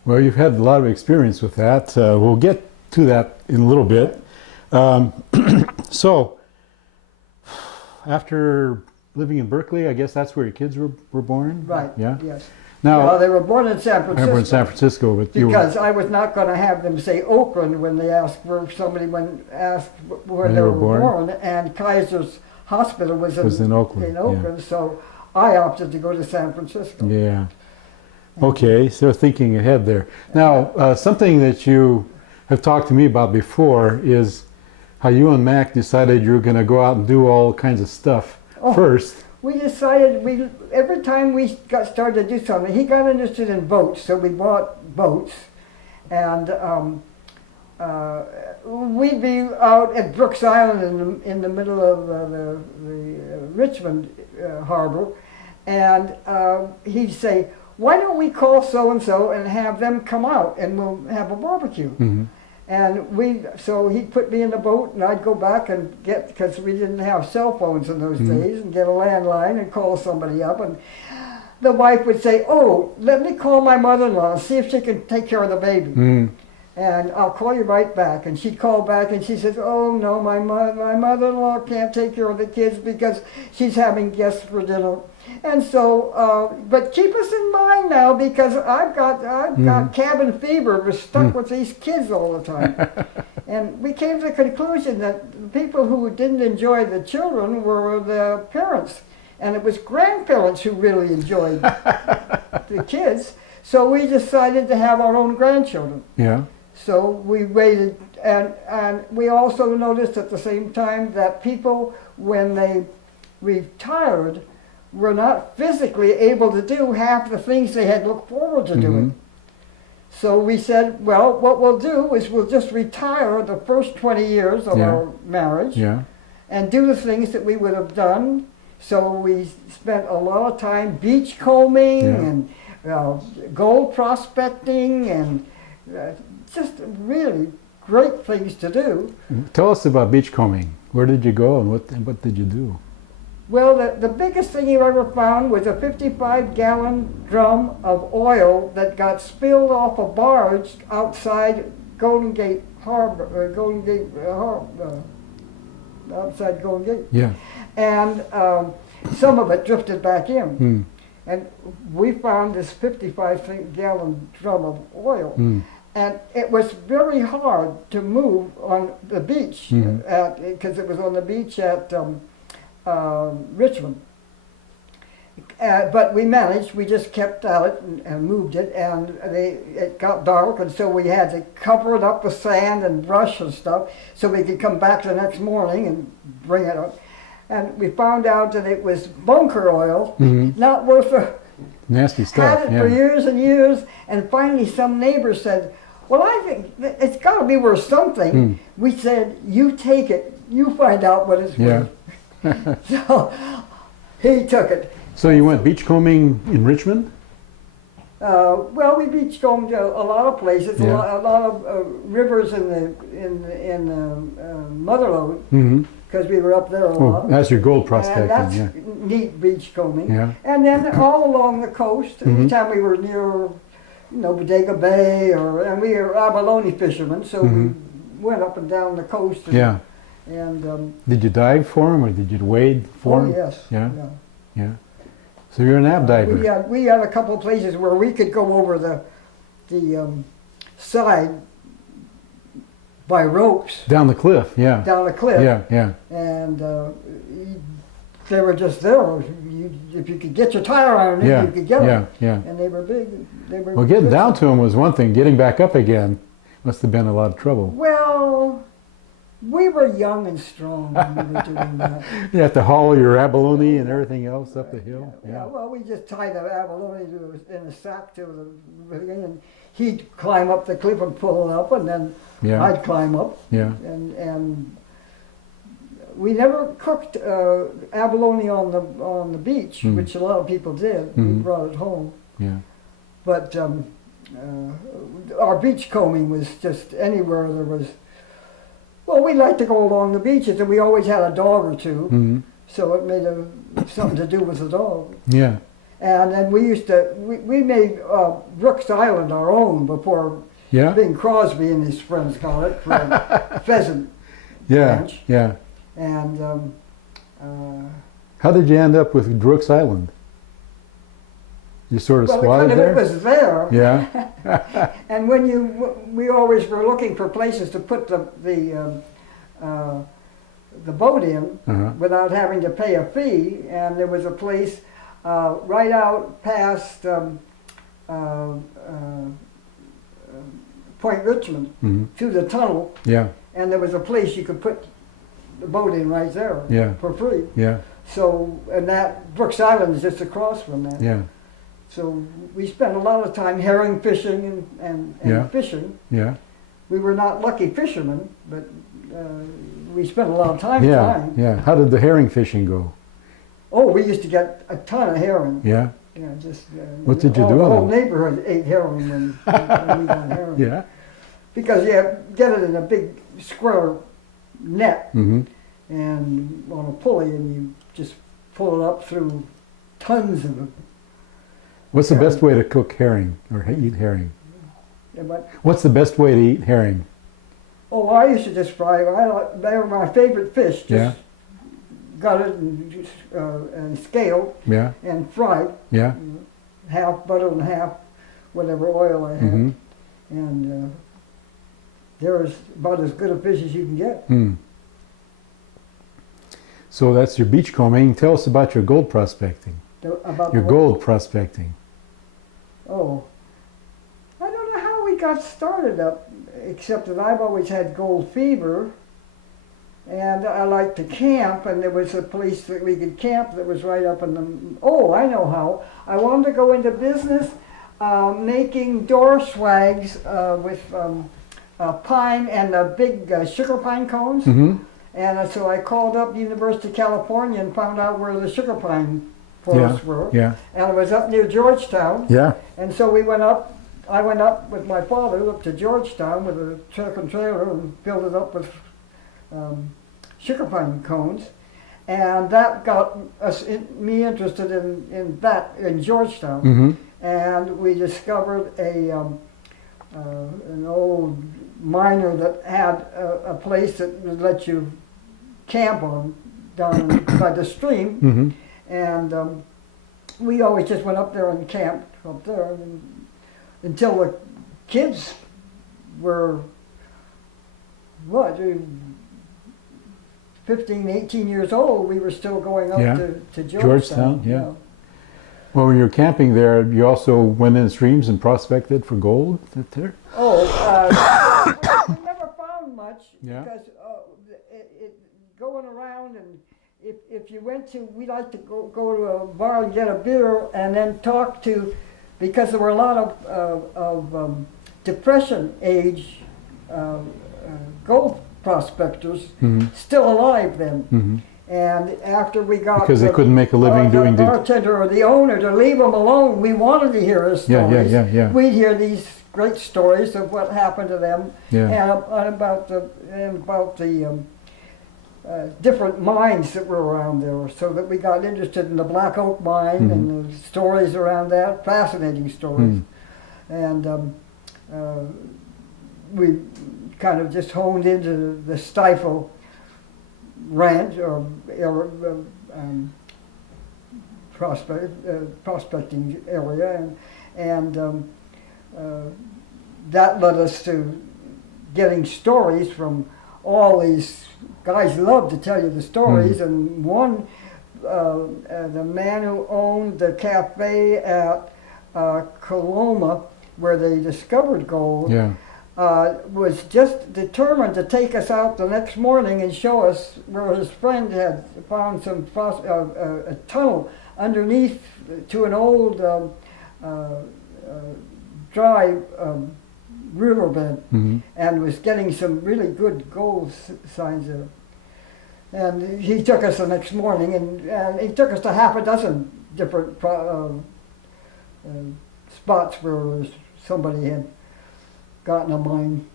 Well, you've had a lot of experience with that. We'll get to that in a little bit. So, after living in Berkeley, I guess that's where your kids were born? Right, yeah? Yes. Now, well, they were born in San Francisco. They were in San Francisco, but because I was not going to have them say Oakland when they asked where asked where they were born, and Kaiser's Hospital was in Oakland, so I opted to go to San Francisco. Yeah. Okay, so thinking ahead there. Now, something that you have talked to me about before is how you and Mac decided you were going to go out and do all kinds of stuff first. We decided every time we started to do something, he got interested in boats, so we bought boats, and we'd be out at Brooks Island in the middle of the Richmond harbor, and he'd say, "Why don't we call so and so and have them come out and we'll have a barbecue?" And so he'd put me in the boat and I'd go back and because we didn't have cell phones in those days, and get a landline and call somebody up. And the wife would say, "Oh, let me call my mother-in-law and see if she can take care of the baby. And I'll call you right back." And she'd call back and she says, "Oh no, my mother-in-law can't take care of the kids because she's having guests for dinner. And so, but keep us in mind now because I've got cabin fever. We're stuck with these kids all the time." And we came to the conclusion that the people who didn't enjoy the children were the parents, and it was grandparents who really enjoyed the kids. So we decided to have our own grandchildren. Yeah. So we waited, and we also noticed at the same time that people, when they retired, were not physically able to do half the things they had looked forward to doing. So we said, well, what we'll do is we'll just retire the first 20 years of our marriage and do the things that we would have done. So we spent a lot of time beach combing and gold prospecting and just really great things to do. Tell us about beachcombing. Where did you go and what did you do? Well, the biggest thing you ever found was a 55-gallon drum of oil that got spilled off a barge outside Golden Gate Harbor, outside Golden Gate. Yeah. And some of it drifted back in. And we found this 55-gallon drum of oil. And it was very hard to move on the beach, because it was on the beach at Richmond. But we managed, we just kept at it and moved it, and it got dark, and so we had to cover it up with sand and brush and stuff so we could come back the next morning and bring it up. And we found out that it was bunker oil, not worth a... Nasty stuff. Had it for years and years, and finally some neighbor said, "Well, I think it's got to be worth something." We said, "You take it, you find out what it's worth." So he took it. So you went beachcombing in Richmond? Well, we beachcombed a lot of places, a lot of rivers in Motherlode, because we were up there a lot. That's your gold prospecting. And that's neat beachcombing. And then all along the coast, anytime we were near, Bodega Bay, and we were abalone fishermen, so we went up and down the coast. And Did you dive for them or did you wade for oh them? yes, Yeah. Yeah. So you're an ab diver. we had a couple of places where we could go over the side by ropes Down the cliff, yeah. down the cliff. Yeah, yeah. And they were just there. If you could get your tire on it, Yeah, you could get yeah, them. yeah. And they were big. They were Well, getting good. down to them was one thing. Getting back up again must have been a lot of trouble. Well, we were young and strong when we were doing that. You have to haul your abalone and everything else up the hill. Yeah, well, we just tied the abalone in a sack to the thing, and he'd climb up the cliff and pull it up, and then Yeah, I'd climb up. yeah. And we never cooked abalone on the beach, Mm. which a lot of people did. We Mhm. brought it home, Yeah. but our beach combing was just anywhere there was. Well, we liked to go along the beaches, and we always had a dog or two, Hmm. so it made something to do with the dog. Yeah. And then we made Brooks Island our own before Yeah. Bing Crosby and his friends called it for a pheasant Yeah. ranch. Yeah. And How did you end up with Brooks Island? You sort of well, squatted it there? was there. Yeah. And when we always were looking for places to put the boat in Uh-huh. without having to pay a fee, and there was a place right out past Point Richmond Hmm. to the tunnel, Yeah. and there was a place you could put the boat in right there Yeah. for free. Yeah. So, and that Brooks Island is just across from that. Yeah. So we spent a lot of time herring fishing and Yeah. fishing. Yeah. We were not lucky fishermen, but we spent a lot of time Yeah. trying. Yeah. How did the herring fishing go? Oh, we used to get a ton of herring. Yeah. Yeah, just What did you do The with whole them? neighborhood ate herring when we got herring. Yeah. Because you get it in a big square net Hmm. and on a pulley, and you just pull it up through tons of it. What's the best way to cook herring or eat herring? Yeah, but What's the best way to eat herring? oh, I used to just fry. They were my favorite fish. Just Yeah. got it and scaled Yeah. and fried, Yeah. half butter and half whatever oil I had, Hmm. and they're about as good a fish as you can get. Hmm. So that's your beachcombing. Tell us about your gold prospecting. About Your the- gold prospecting. Oh, I don't know how we got started up, except that I've always had gold fever, and I like to camp, and there was a place that we could camp that was right up in the, oh, I know how. I wanted to go into business making door swags with pine and big sugar pine cones, Hmm. and so I called up University of California and found out where the sugar pine forests were, Yeah. and it was up near Georgetown. Yeah. And so we went up, I went up with my father up to Georgetown with a truck and trailer and filled it up with sugar pine cones. And that got me interested in that in Georgetown. Hmm. And we discovered an old miner that had a place that would let you camp on down by the stream. Hmm. And we always just went up there and camped up there until the kids were, what, 15, 18 years old. We were still going up Yeah. to Georgetown. Georgetown, yeah. Well, when you were camping there, you also went in streams and prospected for gold? Is that there? Oh, we never found much Yeah. because going around, and if you went to, we like to go to a bar and get a beer and then talk to, because there were a lot of Depression age gold prospectors Hmm. still alive then. Hmm. And after we got Because they couldn't make a living doing the the... bartender or the owner to leave them alone, we wanted to hear his Yeah, stories. yeah. We'd hear these great stories of what happened to them Yeah. and about the different mines that were around there, so that we got interested in the Black Oak mine and the stories around that, fascinating stories. And we kind of just honed into the stifle ranch or prospecting area, and that led us to getting stories from all these guys. Love to tell you the stories, and one, the man who owned the cafe at Coloma, where they discovered gold, Yeah. was just determined to take us out the next morning and show us where his friend had found some a tunnel underneath to an old dry riverbed, and was getting some really good gold signs there. And he took us the next morning, and he took us to half a dozen different spots where somebody had gotten a mine.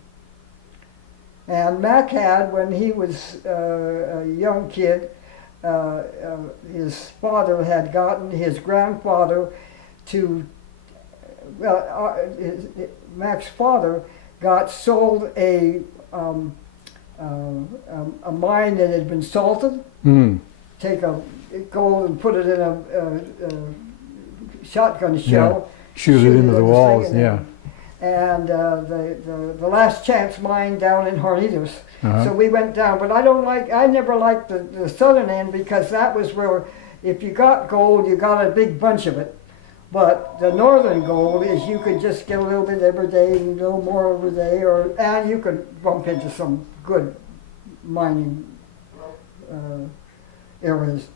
And Mac had, when he was a young kid, his father had gotten his grandfather to, Mac's father got sold a mine that had been salted. Take a gold and put it in a shotgun shell. Shoot it into the walls, yeah. And the last chance mine down in Hornitos. So we went down, but I never liked the southern end, because that was where if you got gold, you got a big bunch of it. But the northern gold is you could just get a little bit every day and a little more every day, and you could bump into some good mining areas.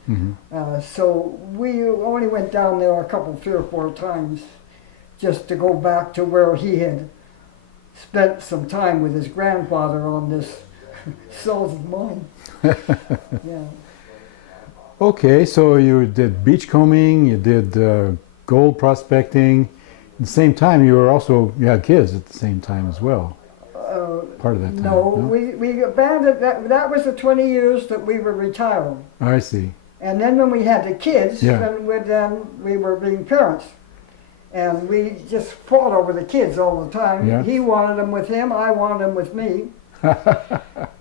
So we only went down there a couple, 3 or 4 times, just to go back to where he had spent some time with his grandfather on this salted mine. Yeah. Okay, so you did beachcombing, you did gold prospecting. At the same time, you had kids at the same time as well. Part of that time. No, we abandoned that. That was the 20 years that we were retired. I see. And then when we had the kids, then we were being parents. And we just fought over the kids all the time. Yeah. He wanted them with him, I wanted them with me.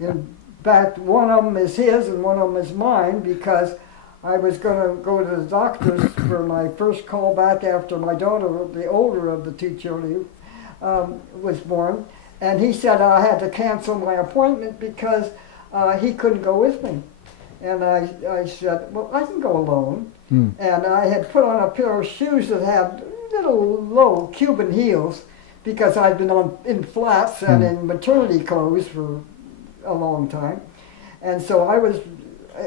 In fact, one of them is his and one of them is mine, because I was going to go to the doctor's for my first call back after my daughter, the older of the 2 children, was born. And he said I had to cancel my appointment because he couldn't go with me. And I said, well, I can go alone. And I had put on a pair of shoes that had little low Cuban heels, because I'd been in flats and in maternity clothes for a long time. And so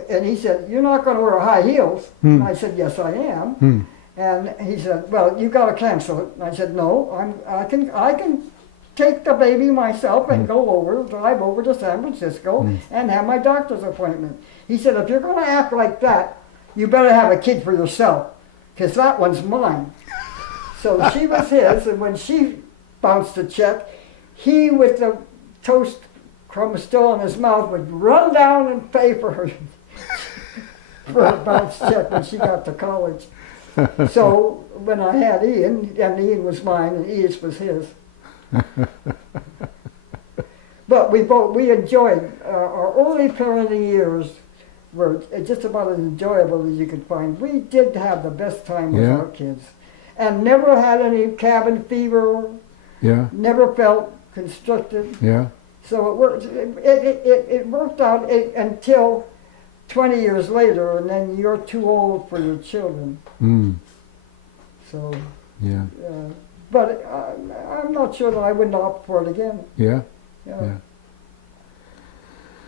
and he said, you're not going to wear high heels? And I said, yes, I am. And he said, well, you got to cancel it. And I said, no, I can take the baby myself and drive over to San Francisco and have my doctor's appointment. He said, if you're going to act like that, you better have a kid for yourself, because that one's mine. So she was his, and when she bounced the check, he, with the toast crumb still in his mouth, would run down and pay for her for a bounced check when she got to college. So when I had Ian, and Ian was mine and Ian's was his. But we enjoyed our early parenting years. Were just about as enjoyable as you could find. We did have the best time with our kids, and never had any cabin fever. Yeah. Never felt constricted. Yeah. So it worked out until 20 years later, and then you're too old for your children. So. Yeah. But I'm not sure that I wouldn't opt for it again. Yeah. Yeah.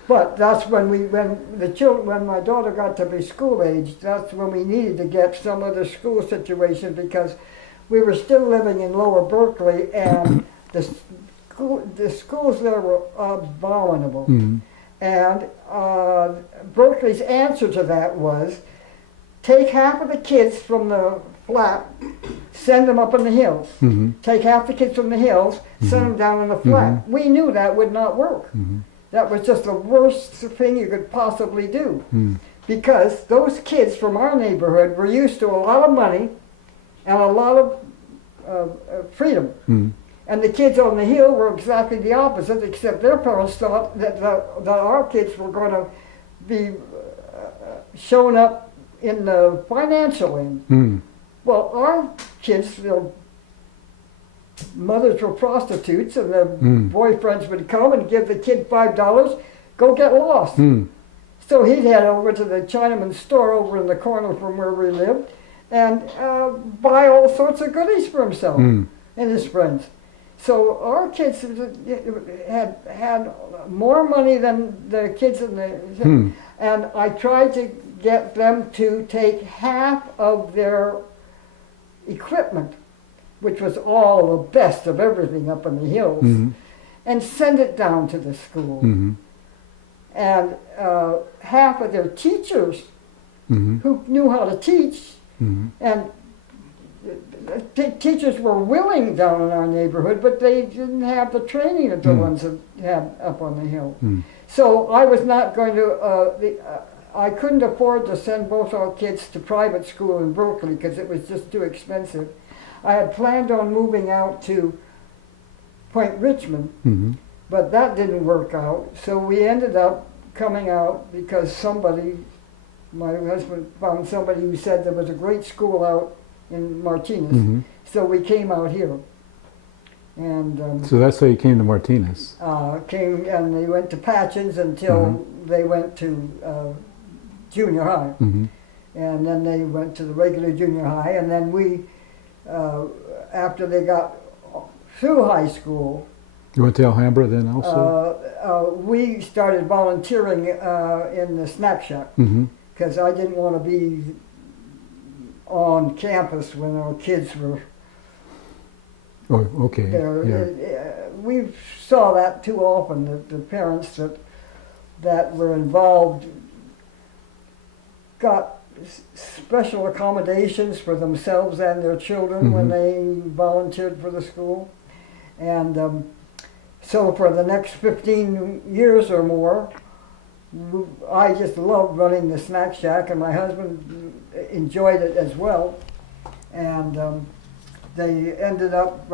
But that's when when my daughter got to be school age, that's when we needed to get some other school situation, because we were still living in Lower Berkeley, and the schools there were abominable. And Berkeley's answer to that was, take half of the kids from the flat, send them up in the hills. Take half the kids from the hills, send them down in the flat. We knew that would not work. That was just the worst thing you could possibly do. Because those kids from our neighborhood were used to a lot of money and a lot of freedom. And the kids on the hill were exactly the opposite, except their parents thought that our kids were going to be shown up in the financial end. Mm. Well, our kids, their mothers were prostitutes, and the boyfriends would come and give the kid $5, go get lost. Mm. So he'd head over to the Chinaman's store over in the corner from where we lived and buy all sorts of goodies for himself and his friends. So our kids had more money than the kids in the... And I tried to get them to take half of their equipment, which was all the best of everything up in the hills, and send it down to the school. And half of their teachers who knew how to teach, and teachers were willing down in our neighborhood, but they didn't have the training of the ones that had up on the hill. So I was not going to, I couldn't afford to send both our kids to private school in Berkeley because it was just too expensive. I had planned on moving out to Point Richmond, but that didn't work out. So we ended up coming out because somebody, my husband found somebody who said there was a great school out in Martinez. So we came out here. And so that's how you came to Martinez. came and they went to Patchins until they went to junior high. And then they went to the regular junior high, and then we, after they got through high school, You went to Alhambra then also? we started volunteering in the snack shack because I didn't want to be on campus when our kids were Oh, okay. there. Yeah. We saw that too often, that the parents that were involved got special accommodations for themselves and their children when they volunteered for the school. And so for the next 15 years or more, I just loved running the snack shack, and my husband enjoyed it as well. And they ended up,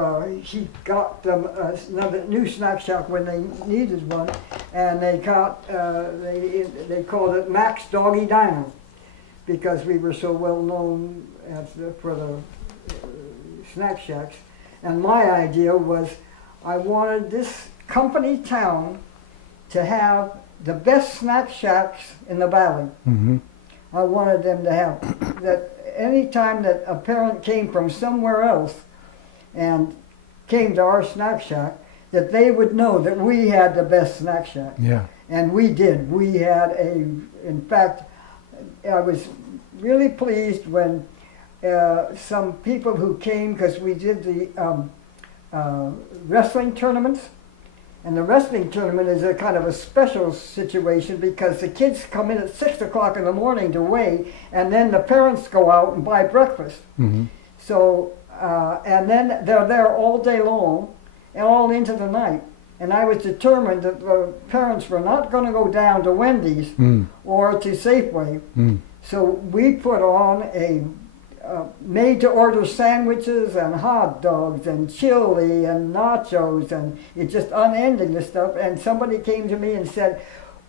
he got them another new snack shack when they needed one, and they got, they called it Mac's Doggy Diner, because we were so well known for the snack shacks. And my idea was I wanted this company town to have the best snack shacks in the valley. I wanted them to have that. Any time that a parent came from somewhere else and came to our snack shack, that they would know that we had the best snack shack. Yeah. And we did. We had in fact, I was really pleased when some people who came, because we did the wrestling tournaments. And the wrestling tournament is a kind of a special situation because the kids come in at 6 o'clock in the morning to weigh, and then the parents go out and buy breakfast. So, and then they're there all day long and all into the night. And I was determined that the parents were not going to go down to Wendy's or to Safeway. So we put on a made-to-order sandwiches and hot dogs and chili and nachos, and it's just unending, the stuff. And somebody came to me and said,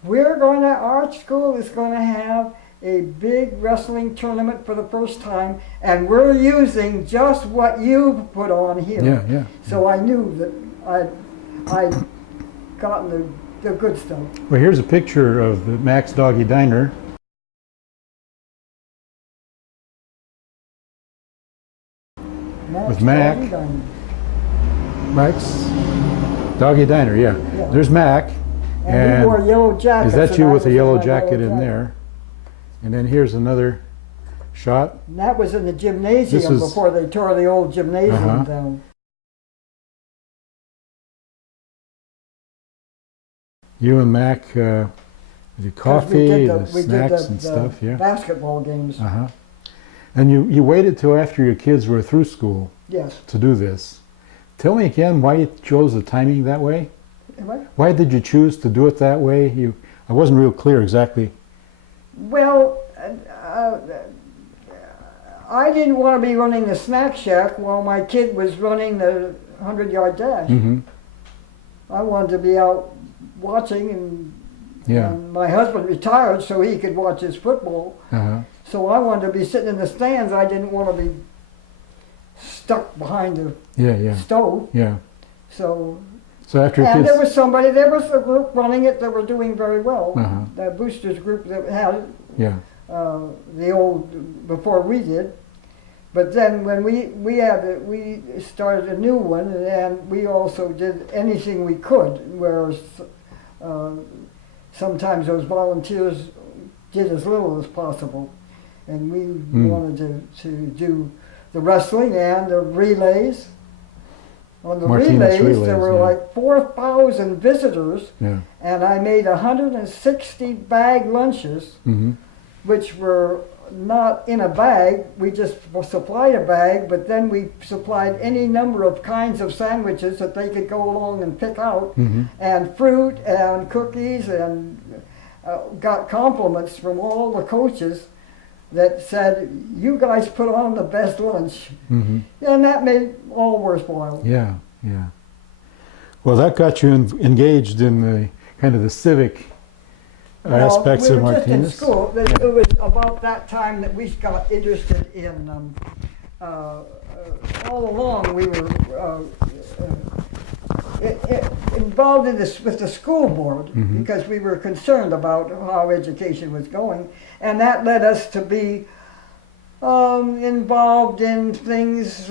our school is going to have a big wrestling tournament for the first time, and we're using just what you put on here. Yeah. So I knew that I'd gotten the good stuff. Well, here's a picture of the Mac's Doggy Diner. With Mac. Mac's Doggy Diner, yeah. There's Mac. And he wore yellow jackets. Is that you with a yellow my jacket in there? And then here's another shot. And that was in the gymnasium before they tore the old gymnasium down. You and Mac, the coffee, the snacks and the stuff, yeah. Basketball games. And you waited till after your kids were through school Yes. to do this. Tell me again why you chose the timing that way? What? Why did you choose to do it that way? I wasn't real clear exactly. Well, I didn't want to be running the snack shack while my kid was running the 100-yard dash. I wanted to be out watching and Yeah. And my husband retired so he could watch his football. Uh-huh. So I wanted to be sitting in the stands. I didn't want to be stuck behind the Yeah. stove. Yeah. So, So after and kids. there was a group running it that were doing very well. Uh-huh. The boosters group that had it, Yeah. the old, before we did. But then when we started a new one, and we also did anything we could, whereas sometimes those volunteers did as little as possible. And we wanted to do the wrestling and the relays. On the Martinez relays, there were yeah. like 4,000 visitors, Yeah. and I made 160 bag lunches, Mm-hmm. which were not in a bag. We just supplied a bag, but then we supplied any number of kinds of sandwiches that they could go along and pick out, Mm-hmm. and fruit and cookies, and got compliments from all the coaches that said, "You guys put on the best lunch." Mm-hmm. And that made it all worthwhile. Yeah. Yeah. Well, that got you engaged in the kind of the civic aspects we of were just in Martinez. school. It was about that time that we got interested in. All along, we were involved in this with the school board Mhm. because we were concerned about how education was going, and that led us to be involved in things,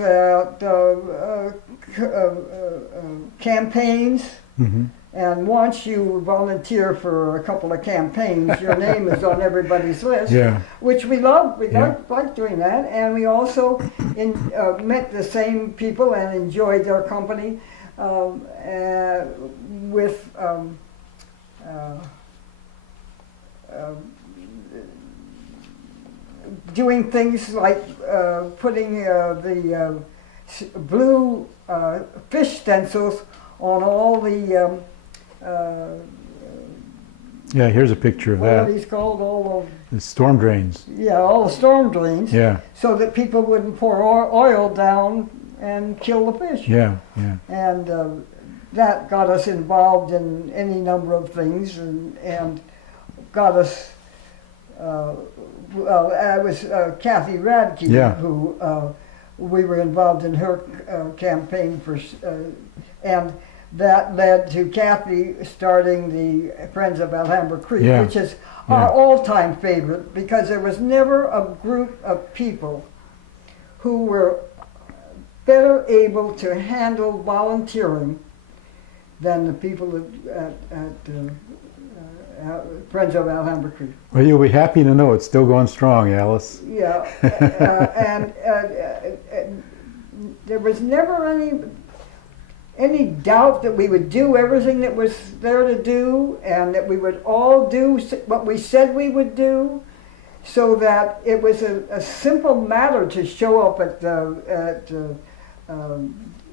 campaigns. Mm-hmm. And once you volunteer for a couple of campaigns, your name is on everybody's list, Yeah. which we love. We Yeah. like doing that, and we also met the same people and enjoyed their company with doing things like putting the blue fish stencils on all the Yeah, here's a picture of what are that. these called? All The storm drains. the storm drains. Yeah. So that people wouldn't pour oil down and kill the fish. Yeah. Yeah. And that got us involved in any number of things, and got us. Well, it was Kathy Radke Yeah. who we were involved in her campaign for, and that led to Kathy starting the Friends of Alhambra Creek, Yeah. which is Yeah. our all-time favorite, because there was never a group of people who were better able to handle volunteering than the people at Friends of Alhambra Creek. Well, you'll be happy to know it's still going strong, Alice. Yeah, and there was never any doubt that we would do everything that was there to do, and that we would all do what we said we would do, so that it was a simple matter to show up at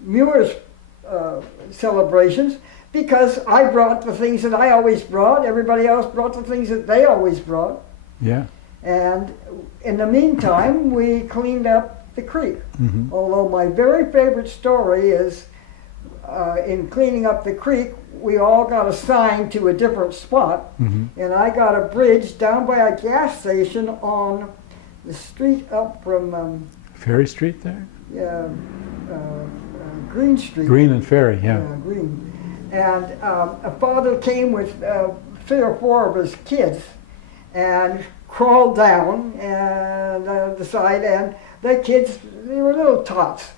Muir's celebrations, because I brought the things that I always brought, everybody else brought the things that they always brought. Yeah. And in the meantime, we cleaned up the creek. Mm-hmm. Although my very favorite story is in cleaning up the creek, we all got assigned to a different spot. Mm-hmm. And I got a bridge down by a gas station on the street up from Ferry Street there? Green Street. Green and Ferry, yeah. Green. And a father came with 3 or 4 of his kids and crawled down and the side, and the kids, they were little tots,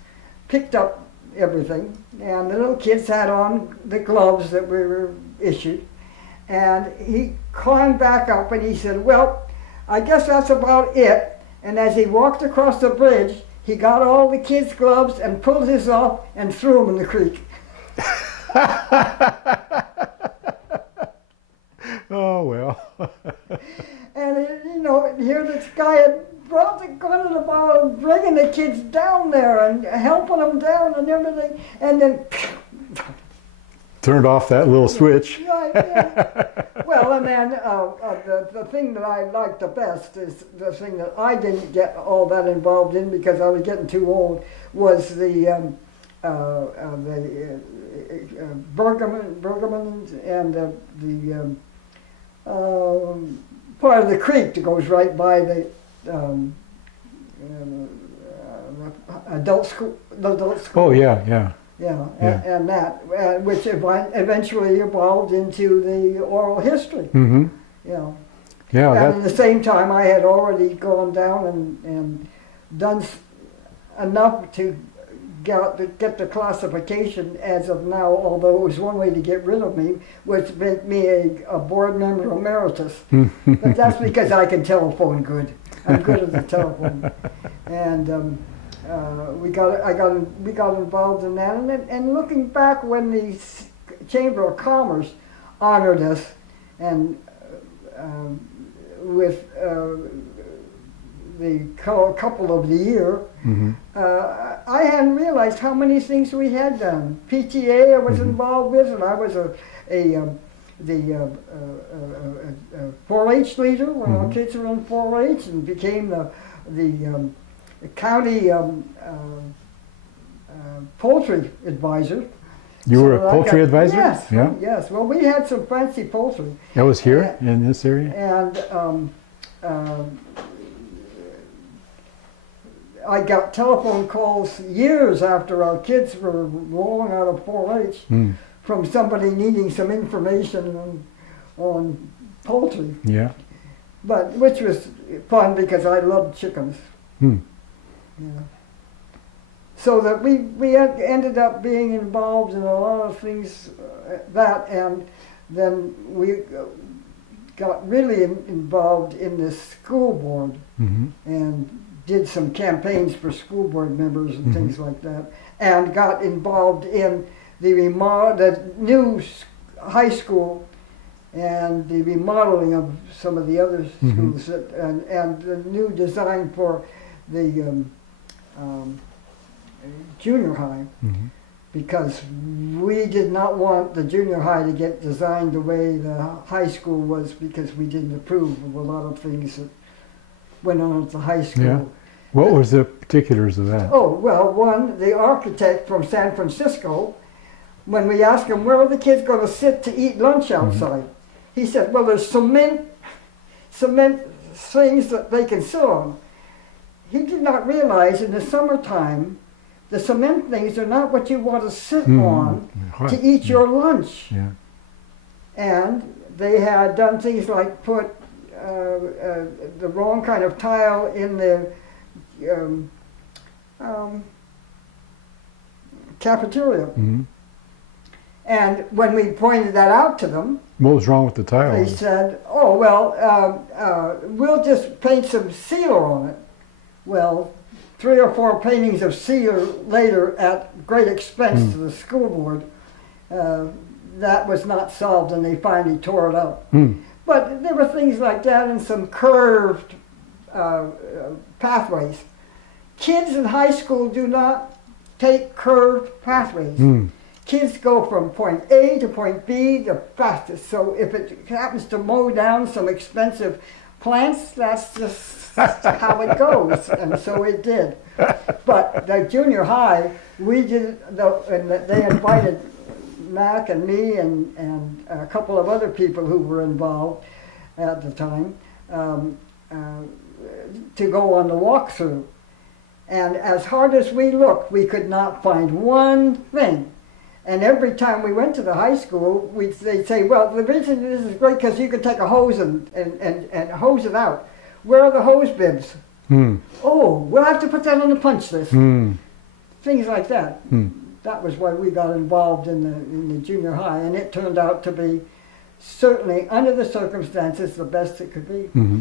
picked up everything, and the little kids had on the gloves that we were issued, and he climbed back up and he said, "Well, I guess that's about it." And as he walked across the bridge, he got all the kids' gloves and pulled his off and threw them in the creek. Oh, well. And here this guy had brought the gun and about bringing the kids down there and helping them down and everything, and then Turned off that little switch. yeah. Well, and then the thing that I liked the best is the thing that I didn't get all that involved in because I was getting too old, was the Bergman and the part of the creek that goes right by the adult school. The adult school. Oh, yeah, yeah. Yeah, Yeah. and that, which eventually evolved into the oral history. Mm-hmm. You know. Yeah, And that, at the same time, I had already gone down and done enough to get the classification as of now, although it was one way to get rid of me, was to make me a board member emeritus. But that's because I can telephone good. I'm good at the telephone. And we got involved in that. And looking back when the Chamber of Commerce honored us and with the couple of the year, mm-hmm. I hadn't realized how many things we had done. PTA I was Mm-hmm. involved with, and I was the 4-H leader when our Mm-hmm. kids were in 4-H, and became the county poultry advisor. You were So a I poultry got- advisor? Yes, Yeah. yes. Well, we had some fancy poultry. That was here in this area? And I got telephone calls years after our kids were rolling out of 4-H Mm. from somebody needing some information on poultry, Yeah. but which was fun because I loved chickens. Mm. Yeah. So that we ended up being involved in a lot of things and then we got really involved in the school board Mm-hmm. and did some campaigns for school board members and Mhm. things like that, and got involved in the new high school and the remodeling of some of the other Mhm. schools and the new design for the junior high, Mm-hmm. because we did not want the junior high to get designed the way the high school was, because we didn't approve of a lot of things that went on at the high school. Yeah. What was the particulars of that? Oh, well, one, the architect from San Francisco, when we asked him, where are the kids going to sit to eat lunch outside? He said, well, there's cement things that they can sit on. He did not realize in the summertime, the cement things are not what you want to sit on Hot. to eat your lunch. Yeah. And they had done things like put the wrong kind of tile in the cafeteria. Mm-hmm. And when we pointed that out to them, What was wrong with the tile? they said, oh, well, we'll just paint some sealer on it. Well, 3 or 4 paintings of sealer later, at great expense to the school board, that was not solved, and they finally tore it up. Mm. But there were things like that and some curved pathways. Kids in high school do not take curved pathways. Mm. Kids go from point A to point B the fastest. So if it happens to mow down some expensive plants, that's just how it goes. And so it did. But the junior high, we did, and they invited Mac and me and a couple of other people who were involved at the time to go on the walkthrough. And as hard as we looked, we could not find one thing. And every time we went to the high school, they'd say, well, the reason this is great because you can take a hose and hose it out. Where are the hose bibs? Mm. Oh, we'll have to put that on the punch list. Mm. Things like that. Mm. That was why we got involved in the junior high, and it turned out to be certainly, under the circumstances, the best it could be. Mm-hmm.